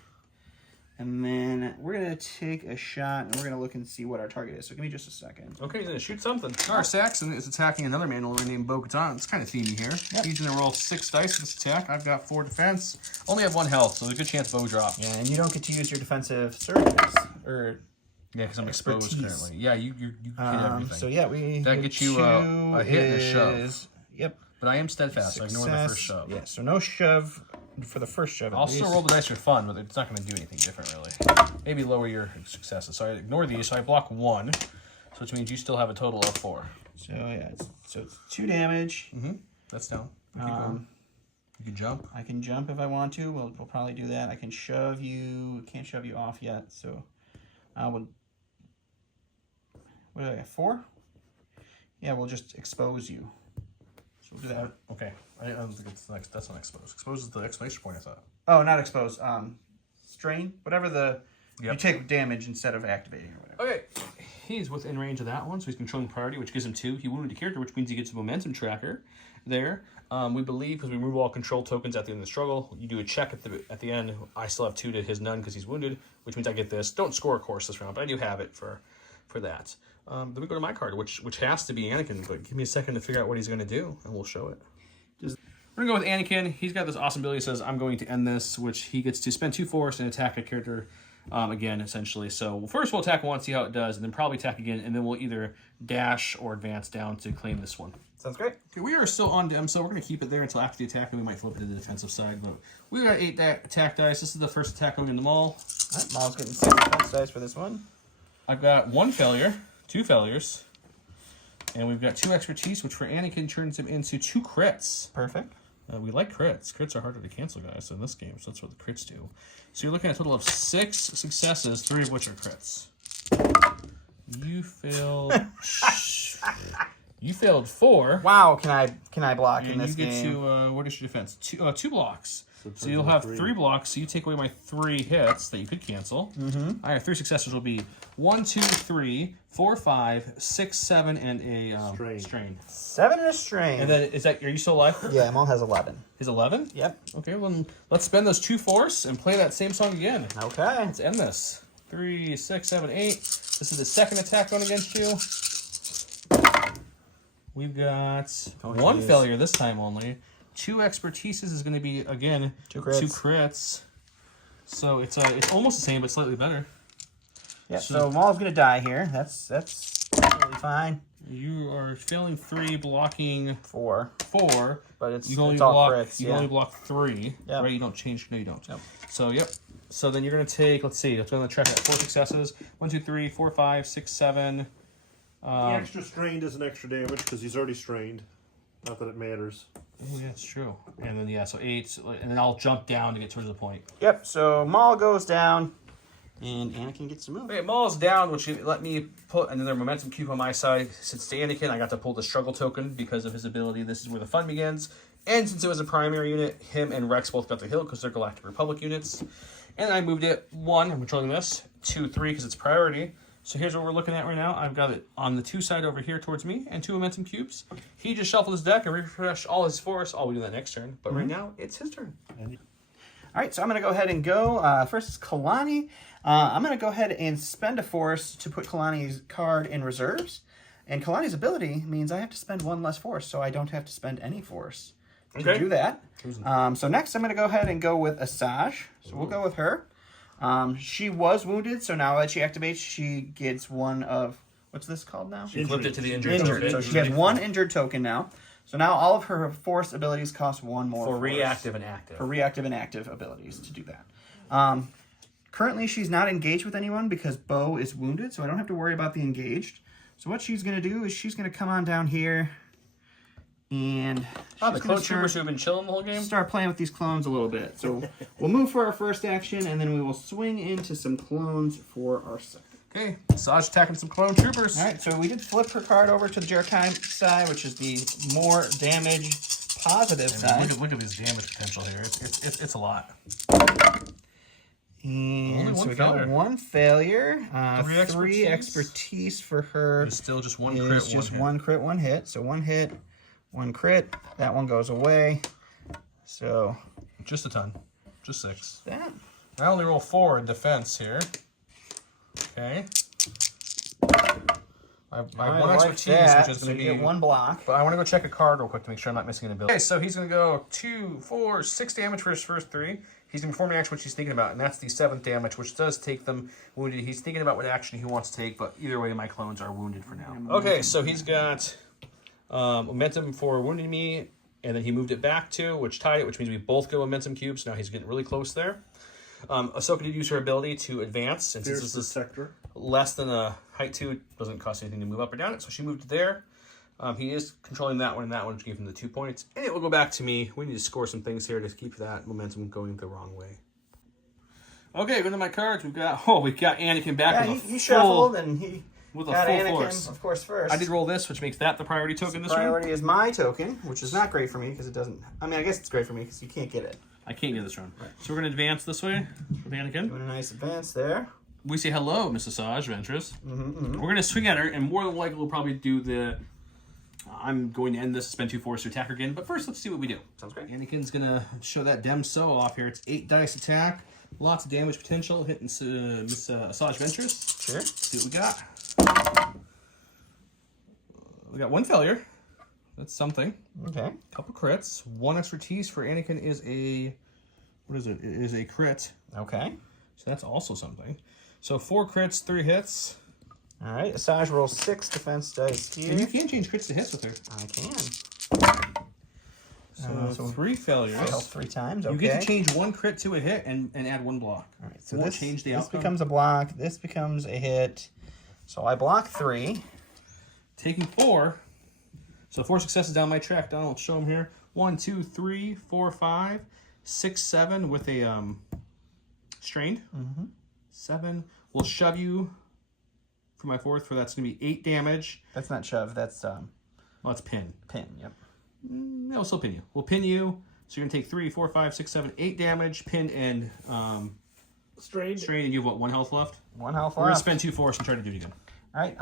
And then we're going to take a shot, and we're going to look and see what our target is. So give me just a second. Okay, he's going to shoot something. Gar Saxon is attacking another Mandalorian named Bo-Katan. It's kind of themey here. Yep. He's going to roll 6 dice for this attack. I've got 4 defense. Only have 1 health, so there's a good chance Bo drops. Yeah, and you don't get to use your defensive surges. Or Yeah, because I'm exposed expertise. currently. Yeah, you hit everything. So yeah, That gets you a hit and a shove. Yep. But I am steadfast, so ignore the first shove. Yeah, so no shove for the first shove. I'll still roll the dice for fun, but it's not going to do anything different, really. Maybe lower your successes. So I ignore these, so I block 1, which means you still have a total of 4. So yeah, it's 2 damage. That's down. Keep going. You can jump. I can jump if I want to. We'll probably do that. I can shove you. Can't shove you off yet, so I will. What do I got? 4? Yeah, we'll just expose you. So we'll do that. Okay. I don't think it's next. That's not exposed. Exposed is the exclamation point, I thought. Oh, not expose. Strain. Whatever the. Yep. You take damage instead of activating or whatever. Okay. He's within range of that one, so he's controlling priority, which gives him 2. He wounded a character, which means he gets a momentum tracker there. We believe, because we remove all control tokens at the end of the struggle, you do a check at the end. I still have 2 to his none because he's wounded, which means I get this. Don't score, of course, this round, but I do have it for that. Then we go to my card, which has to be Anakin, but give me a second to figure out what he's going to do, and we'll show it. We're going to go with Anakin. He's got this awesome ability that says, I'm going to end this, which he gets to spend 2 force and attack a character again, essentially. So first we'll attack once, see how it does, and then probably attack again, and then we'll either dash or advance down to claim this one. Sounds great. Okay, we are still on Dem, so we're going to keep it there until after the attack, and we might flip it to the defensive side. But we got 8 attack dice. This is the first attack going in the Maul. All right, Maul's getting 6 defense dice for this one. I've got 1 failure, 2 failures, and we've got 2 expertise, which for Anakin turns him into 2 crits. Perfect. We like crits. Crits are harder to cancel, guys, in this game, so that's what the crits do. So you're looking at a total of 6 successes, 3 of which are crits. You failed. You failed 4. Wow, can I block in And this you get game? to, what is your defense? 2 blocks. So you'll have 3 blocks, so you take away my 3 hits that you could cancel. I have 3 successes will be 1, 2, 3, 4, 5, 6, 7, and a strain. 7 and a strain. And then, are you still alive? Yeah, Maul has 11. He's 11? Yep. Okay, well, then let's spend those 2 force and play that same song again. Okay. Let's end this. 3, 6, 7, 8. This is the second attack going against you. We've got 1 failure this time only. 2 expertises is going to be, again, 2 crits. 2 crits. So it's almost the same, but slightly better. Yeah, so Maul's going to die here. That's totally fine. You are failing 3, blocking 4. 4. But it's only all block, crits. You Yeah. only block 3, Yep. right? You don't change. No, you don't. Yep. So, yep. So then you're going to take, let's see, let's go on the track at 4 successes. 1, 2, 3, 4, 5, 6, 7. The extra strained is an extra damage because he's already strained. Not that it matters. Oh, yeah, it's true. And then, yeah, so 8. And then I'll jump down to get towards the point. Yep, so Maul goes down, and Anakin gets to move. Okay, Maul's down, which let me put another momentum cube on my side. Since it's Anakin, I got to pull the struggle token because of his ability. This is where the fun begins. And since it was a primary unit, him and Rex both got the hill because they're Galactic Republic units. And I moved it 1, I'm controlling this, 2, 3 because it's priority. So here's what we're looking at right now. I've got it on the 2 side over here towards me and 2 momentum cubes. He just shuffled his deck and refreshed all his force. I'll do that next turn. But right now, it's his turn. All right, so I'm going to go ahead and go. First is Kalani. I'm going to go ahead and spend a force to put Kalani's card in reserves. And Kalani's ability means I have to spend 1 less force, so I don't have to spend any force to Okay. do that. So next I'm going to go ahead and go with Asajj. So we'll go with her. She was wounded, so now that she activates, she gets one of... What's this called now? She flipped it to the injured. Injured. token. So she has 1 injured token now. So now all of her force abilities cost 1 more For force. reactive and active. For reactive and active abilities to do that. Currently, she's not engaged with anyone because Bo is wounded, so I don't have to worry about the engaged. So what she's going to do is she's going to come on down here and the clone troopers who have been chilling the whole game? start playing with these clones a little bit. So we'll move for our first action, and then we will swing into some clones for our second. Okay, Asajj attacking some clone troopers. All right, so we did flip her card over to the Jerikai side, which is the more damage positive side. Look at this damage potential here. It's a lot. And Only so one we got failure. 1 failure. 3 3 expertise for her. It's still just 1 It's crit, just 1 hit. 1 crit, 1 hit. So 1 hit, 1 crit. That one goes away. So Just a ton. Just 6. that. I only roll 4 in defense here. Okay. I have 1 expertise, which is going to be... get 1 block. But I want to go check a card real quick to make sure I'm not missing an ability. Okay, so he's going to go 2, 4, 6 damage for his first 3. He's going to perform an action which he's thinking about, and that's the 7th damage, which does take them wounded. He's thinking about what action he wants to take, but either way, my clones are wounded for now. Okay, so he's got momentum for wounding me, and then he moved it back 2, which tied it, which means we both get momentum cubes. Now he's getting really close there. Ahsoka did use her ability to advance, and since this is less than a height 2, it doesn't cost anything to move up or down it, so she moved there. He is controlling that one, and that one gave him the 2 points. And it will go back to me. We need to score some things here to keep that momentum going the wrong way. Okay, going to my cards. We've got Anakin back. Yeah, he shuffled and he with got a full Anakin, force. of course, first. I did roll this, which makes that the priority token this round. Priority is my token, which is not great for me because it doesn't... I mean, I guess it's great for me because you can't get it. I can't get this round. Right. So we're going to advance this way with Anakin. Doing a nice advance there. We say hello, Miss Asajj Ventress. We're going to swing at her, and more than likely we'll probably do the... I'm going to end this, spend 2 force to attack her again, but first let's see what we do. Sounds great. Anakin's going to show that Dem So off here. It's 8 dice attack, lots of damage potential, hitting Miss Asajj Ventress. Sure. Let's see what we got. We got 1 failure. That's something. Okay. Couple crits. 1 expertise for Anakin is a... What is it? It is a crit. Okay. So that's also something. So 4 crits, 3 hits. All right. Asajj rolls 6 defense dice here. And you can change crits to hits with her. I can. So 3 failures. Fail 3 times. Okay. You get to change 1 crit to a hit and add 1 block. All right. So Won't this, change the this outcome. becomes a block. This becomes a hit. So I block 3. Taking 4. So 4 successes down my track. Donald, let's show them here. 1, 2, 3, 4, 5, 6, 7 with a strained. 7. We'll shove you for my 4th. For that's going to be 8 damage. That's not shove. That's Well, that's pin. pin. Yep. No, we'll still pin you. We'll pin you. So you're going to take 3, 4, 5, 6, 7, 8 damage, pinned, and strained. And you have, what, 1 health left? 1 health We're going to left. spend 2 force and try to do it again. All right.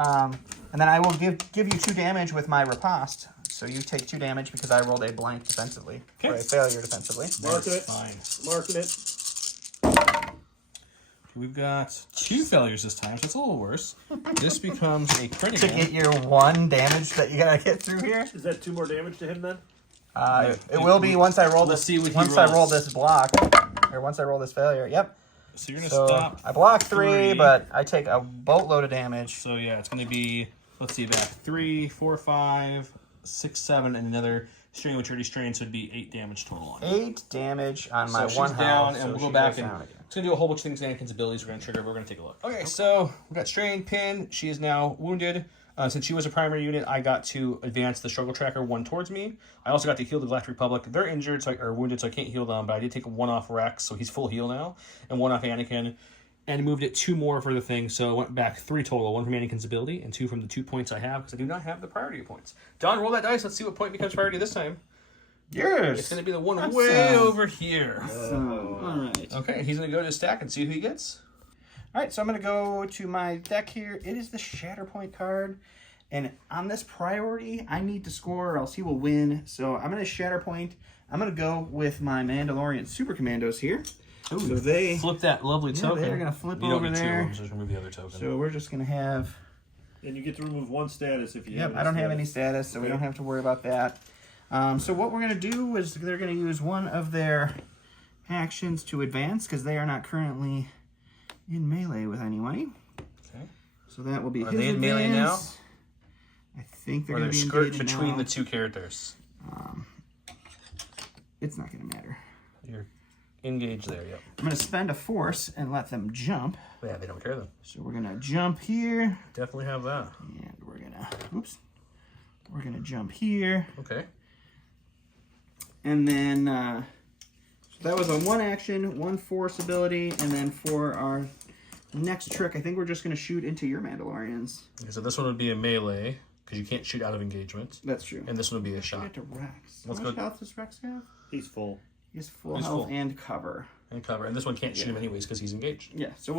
And then I will give you 2 damage with my riposte. So you take 2 damage because I rolled a blank defensively. Okay. Or a failure defensively. Marking it. Fine. Marking it. We've got 2 failures this time, so it's a little worse. This becomes a To critical. get your 1 damage that you gotta get through here. Is that 2 more damage to him then? It will be once I roll We'll this. see what he Once I roll rolls. this block, or once I roll this failure. Yep. So you're going to So stop. I block 3, 3. but I take a boatload of damage. So yeah, it's going to be, let's see, back 3, 4, 5, 6, 7, and another strain, which already strained, so it'd be 8 damage total on it. 8 damage on my So 1 she's health. down, and so we'll she go back goes and down again. it's going to do a whole bunch of things. Anakin's abilities we're going to trigger, but we're going to take a look. Okay, so we got strain, pin. She is now wounded. Since she was a primary unit, I got to advance the struggle tracker 1 towards me. I also got to heal the Galactic Republic. They're injured, or wounded, so I can't heal them, but I did take 1 off Rex, so he's full heal now, and 1 off Anakin, and moved it 2 more for the thing, so it went back 3 total. 1 from Anakin's ability, and 2 from the 2 points I have, because I do not have the priority points. Don, roll that dice. Let's see what point becomes priority this time. Yours. It's going to be the one way over here. All right. Okay, he's going to go to his stack and see who he gets. All right, so I'm going to go to my deck here. It is the Shatterpoint card. And on this priority, I need to score or else he will win. So I'm going to Shatterpoint. I'm going to go with my Mandalorian Super Commandos here. Ooh, so they flip that lovely token. they're going to flip you don't over get 2 of there. them, so just remove the other token. So we're just going to have And you get to remove 1 status if you have Yep, any I don't have status. any status, so we don't have to worry about that. So what we're going to do is they're going to use one of their actions to advance because they are not currently in melee with anyone. Okay. So that will be Are his they in advance. melee now? I think they're Or going they're to be skirting engaged between now. the two characters. It's not going to matter. You're engaged there, yep. I'm going to spend a force and let them jump. Yeah, they don't care then. So we're going to jump here. Definitely have that. And we're going to, oops. We're going to jump here. Okay. And then, so that was a 1 action, 1 force ability. And then for our next trick, I think we're just going to shoot into your Mandalorians. Okay, so this one would be a melee, because you can't shoot out of engagement. That's true. And this one would be a Shoot shot. it to Rex. Let's How much go- health does Rex have? He's full. He's full He's health full. and cover. And cover. And this one can't shoot him anyways, because he's engaged. Yeah, so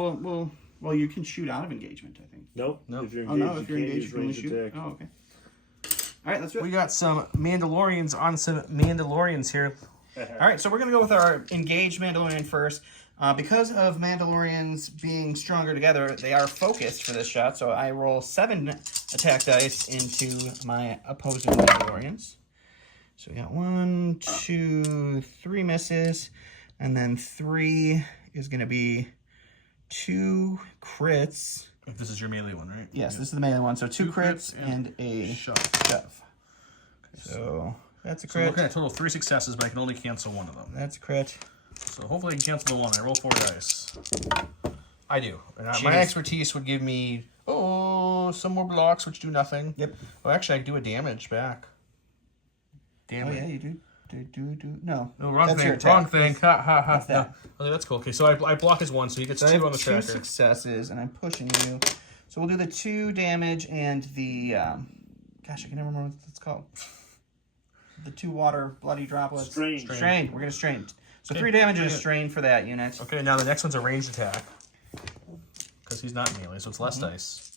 well, you can shoot out of engagement, I think. Nope. No. If you're Oh, engaged, no, if you're you can't engaged, use you can only ranged shoot. attack. Oh, okay. All right, let's do it. We got some Mandalorians on some Mandalorians here. All right, so we're going to go with our engaged Mandalorian first. Because of Mandalorians being stronger together, they are focused for this shot, so I roll 7 attack dice into my opposing Mandalorians. So we got 1, 2, 3 misses, and then 3 is going to be 2 crits. If this is your melee one, right? Yes, this is the melee one, so 2 crits crits and a shove. shove. So that's a So crit. we're looking at a total of 3 successes, but I can only cancel one of them. That's a crit. So hopefully I can cancel the one. I roll 4 dice. I do. And my Jeez. expertise would give me, some more blocks, which do nothing. Yep. Oh, actually, I can do a damage back. Damn Oh it. yeah, you do. No. No, wrong That's your thing. Wrong attack. thing. Ha, ha, ha. That's that. No. Okay, that's cool. Okay, so I block his 1, so he gets So I 2 have on the 2 tracker. successes, and I'm pushing you. So we'll do the 2 damage and the, gosh, I can never remember what it's called. The 2 water bloody droplets. Strain. Strain. We're gonna strain. So Okay. 3 damage and a Okay. strain for that unit. Okay, now the next one's a ranged attack. Because he's not melee, so it's less dice.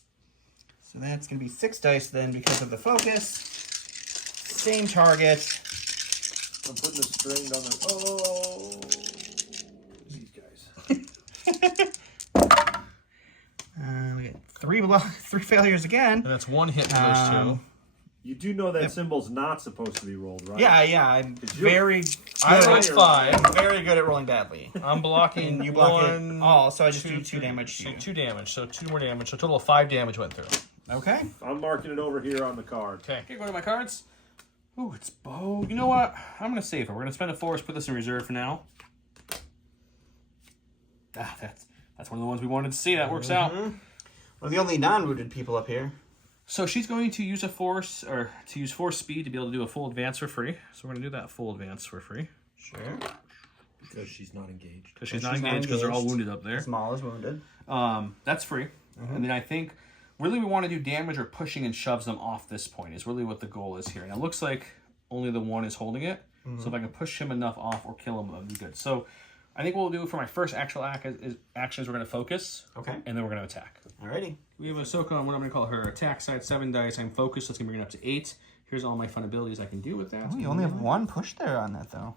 So that's gonna be 6 dice then because of the focus. Same target. I'm putting a strain on the. Oh, these guys. We get 3 failures again. And that's 1 hit for those 2. You do know that symbol's not supposed to be rolled, right? Yeah, I'm you're- very. I Good. rolled 5. I'm very good at rolling badly. I'm blocking You block one, it all, so I just do 2 three, damage to so you. 2 damage, so 2 more damage. So a total of 5 damage went through. Okay. I'm marking it over here on the card. Okay, go to my cards. Ooh, it's bow. You know what? I'm going to save it. We're going to spend a force, put this in reserve for now. That's one of the ones we wanted to see. That works out. We're the only non-rooted people up here. So she's going to use a force, or to use force speed to be able to do a full advance for free. So we're going to do that full advance for free. Sure. Because she's not engaged. Because she's not engaged because they're all wounded up there. Small is wounded. That's free. And then I think really we want to do damage or pushing and shoves them off this point is really what the goal is here. And it looks like only the 1 is holding it. So if I can push him enough off or kill him, that would be good. So I think what we'll do for my first actual action is we're going to focus. Okay. And then we're going to attack. Alrighty. We have Ahsoka on what I'm going to call her attack side, 7 dice. I'm focused. That's going to bring it up to 8. Here's all my fun abilities I can do with that. Oh, you only have 1 push there on that, though.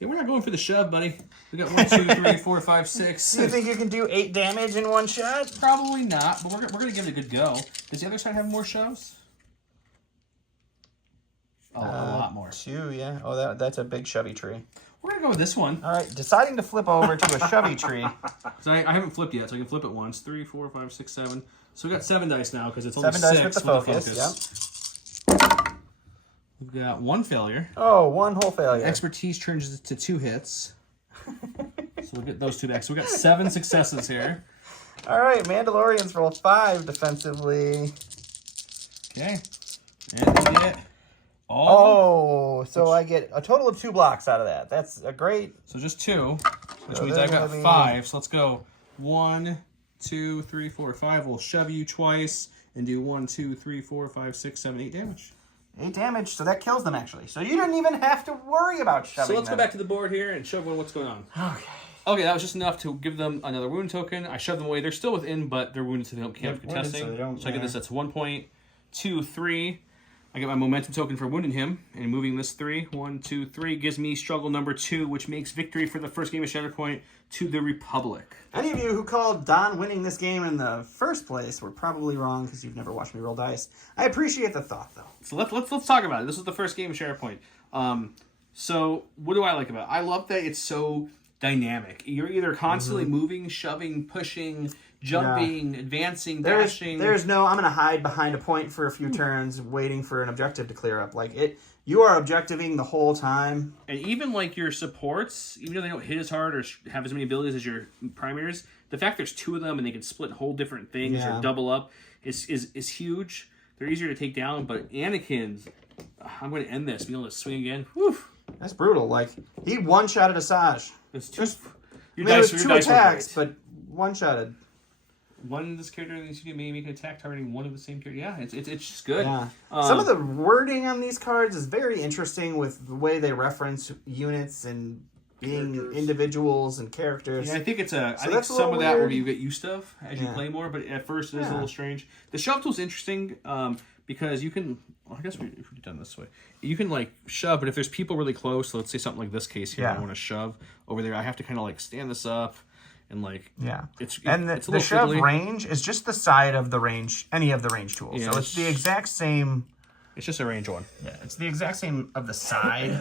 Yeah, we're not going for the shove, buddy. We got 1, 2, 3, 4, 5, 6. Do you think you can do 8 damage in 1 shot? Probably not, but we're going to give it a good go. Does the other side have more shoves? Oh, a lot more. 2, yeah. Oh, that's a big shovey tree. We're going to go with this one. All right, deciding to flip over to a shovey tree. So I haven't flipped yet, so I can flip it once. 3, 4, 5, 6, 7. So we got 7 dice now because it's only 7 6 dice with the focus, yep. We've got 1 failure. Oh, 1 whole failure. Expertise turns to 2 hits. So we'll get those 2 back. So we got 7 successes here. All right, Mandalorians roll 5 defensively. Okay. And we get Oh, so I get a total of 2 blocks out of that. That's a great. So just 2, which So means then I've got let me- 5. So let's go 1, 2, 3, 4, 5. We'll shove you twice and do 1, 2, 3, 4, 5, 6, 7, 8 damage. 8 damage, so that kills them actually. So you didn't even have to worry about shoving So let's go them. back to the board here and show everyone what's going on. Okay. Okay, that was just enough to give them another wound token. I shoved them away. They're still within, but they're wounded, so they don't count for Wounded, contesting. so they don't So I get this. matter. That's 1.23. I get my momentum token for wounding him, and moving this 3. 1, 2, 3 gives me struggle number 2, which makes victory for the first game of Shatterpoint to the Republic. Any of you who called Don winning this game in the first place were probably wrong because you've never watched me roll dice. I appreciate the thought, though. So let's talk about it. This was the first game of Shatterpoint. So what do I like about it? I love that it's so dynamic. You're either constantly moving, shoving, pushing, jumping, advancing, dashing. There's no, I'm going to hide behind a point for a few turns waiting for an objective to clear up. Like, you are objectiving the whole time. And even, like, your supports, even though they don't hit as hard or have as many abilities as your primaries, the fact there's 2 of them and they can split whole different things or double up is huge. They're easier to take down, but Anakin's, I'm going to end this. Being able to swing again, whew. That's brutal. Like, he one-shotted Asajj. It's two, it was 2 attacks, but one-shotted. One of this character needs to make an attack targeting one of the same character. Yeah, it's just good. Yeah. Some of the wording on these cards is very interesting with the way they reference units and being individuals and characters. Yeah, I think it's I think some of that will you get used to as you play more, but at first it is a little strange. The shove tool's interesting because you can. Well, I guess if we've done this way, you can like shove, but if there's people really close, so let's say something like this case here, I want to shove over there. I have to kind of like stand this up. And like it's the shove range is just the side of the range, any of the range tools. So it's the exact same. It's just a range one. Yeah, it's the exact same of the side.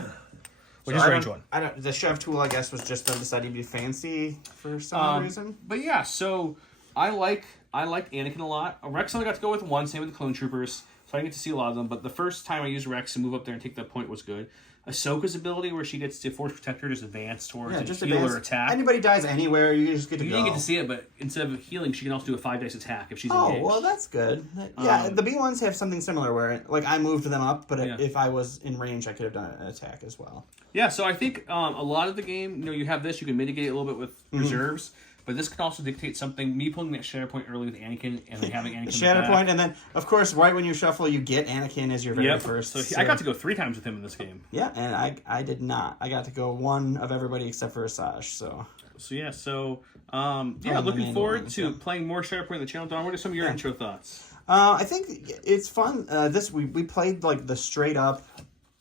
Which is range one. The shove tool, I guess, was just decided to be fancy for some reason. But yeah, so I like Anakin a lot. Rex only got to go with 1, same with the clone troopers, so I didn't get to see a lot of them. But the first time I used Rex to move up there and take that point was good. Ahsoka's ability, where she gets to Force Protector, just advance towards and heal or attack. Anybody dies anywhere, you just get to go. You didn't get to see it, but instead of healing, she can also do a 5-dice attack if she's engaged. Oh, well, that's good. Yeah, the B1s have something similar where, like, I moved them up, but if I was in range, I could have done an attack as well. Yeah, so I think a lot of the game, you have this, you can mitigate a little bit with reserves. But this can also dictate something. Me pulling that Shatterpoint early with Anakin and then having Anakin Shatterpoint, and then, of course, right when you shuffle, you get Anakin as your very first. So I got to go 3 times with him in this game. Yeah, and I did not. I got to go 1 of everybody except for Asajj, so... looking forward to playing more Shatterpoint on the channel. Don, what are some of your intro thoughts? I think it's fun. We played, like, the straight-up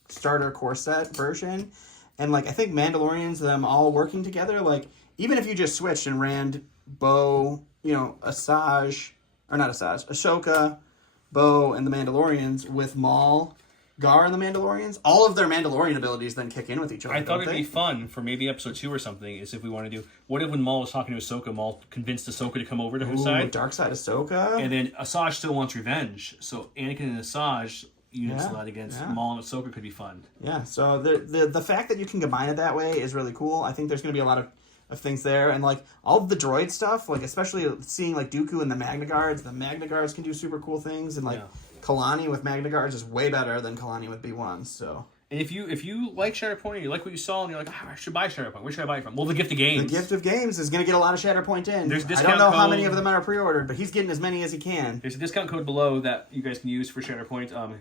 starter core set version, and, like, I think Mandalorians, them all working together, like... Even if you just switched and ran Bo, Ahsoka, Bo, and the Mandalorians with Maul, Gar, and the Mandalorians, all of their Mandalorian abilities then kick in with each other. I thought it'd be fun for maybe episode 2 or something, is if we want to do, what if when Maul was talking to Ahsoka, Maul convinced Ahsoka to come over to her side? Dark side Ahsoka. And then Asajj still wants revenge, so Anakin and Asajj units led against Maul and Ahsoka could be fun. Yeah, so the fact that you can combine it that way is really cool. I think there's going to be a lot of things there, and like all of the droid stuff, like especially seeing like Dooku and the Magna Guards can do super cool things, and like Kalani with Magna Guards is way better than Kalani with B1s. So, and if you like Shatterpoint, and you like what you saw, and you're like, I should buy Shatterpoint. Where should I buy it from? Well, the Gift of Games. The Gift of Games is going to get a lot of Shatterpoint in. There's I don't know how many of them are pre-ordered, but he's getting as many as he can. There's a discount code below that you guys can use for Shatterpoint.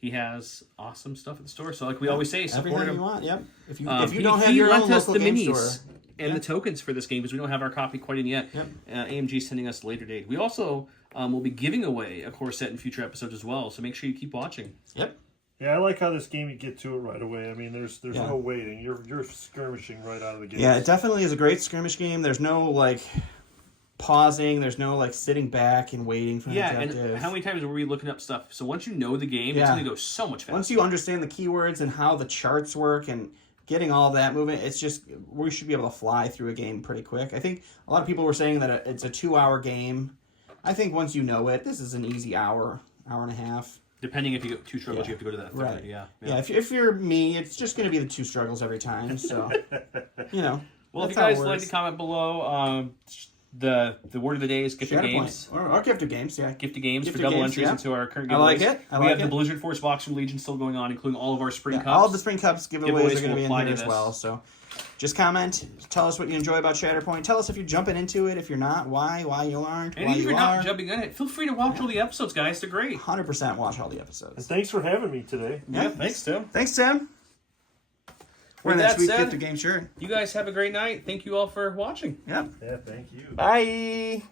He has awesome stuff at the store. So like we always say, support him. You want, yep. If you don't have your own local game store. And the tokens for this game, because we don't have our copy quite in yet. Yep. AMG sending us a later date. We also will be giving away a core set in future episodes as well, so make sure you keep watching. Yep. Yeah, I like how this game you get to it right away. I mean, there's no waiting. You're skirmishing right out of the gate. Yeah, it definitely is a great skirmish game. There's no like pausing. There's no like sitting back and waiting for an objective. And how many times were we looking up stuff? So once you know the game, it's going to go so much faster. Once you understand the keywords and how the charts work and getting all that movement, it's just, we should be able to fly through a game pretty quick. I think a lot of people were saying that it's a 2-hour game. I think once you know it, this is an easy hour and a half. Depending if you get 2 struggles, you have to go to that third. Right. Yeah. If you're me, it's just going to be the 2 struggles every time. So, Well, if you guys like to comment below, the word of the day is Gift of Games. Or Gift of Games, yeah. Gift of Games for double entries into our current giveaways. I like it. We have the Blizzard Force box from Legion still going on, including all of our Spring Cups. All of the Spring Cups giveaways are going to be in here as well. So just comment. Tell us what you enjoy about Shatterpoint. Tell us if you're jumping into it. If you're not, why you aren't, and if you're not jumping in it, feel free to watch all the episodes, guys. They're great. 100% watch all the episodes. And thanks for having me today. Yeah, thanks, Tim. Thanks, Tim. With that said, Gift of Games shirt. You guys have a great night. Thank you all for watching. Yep. Yeah, thank you. Bye.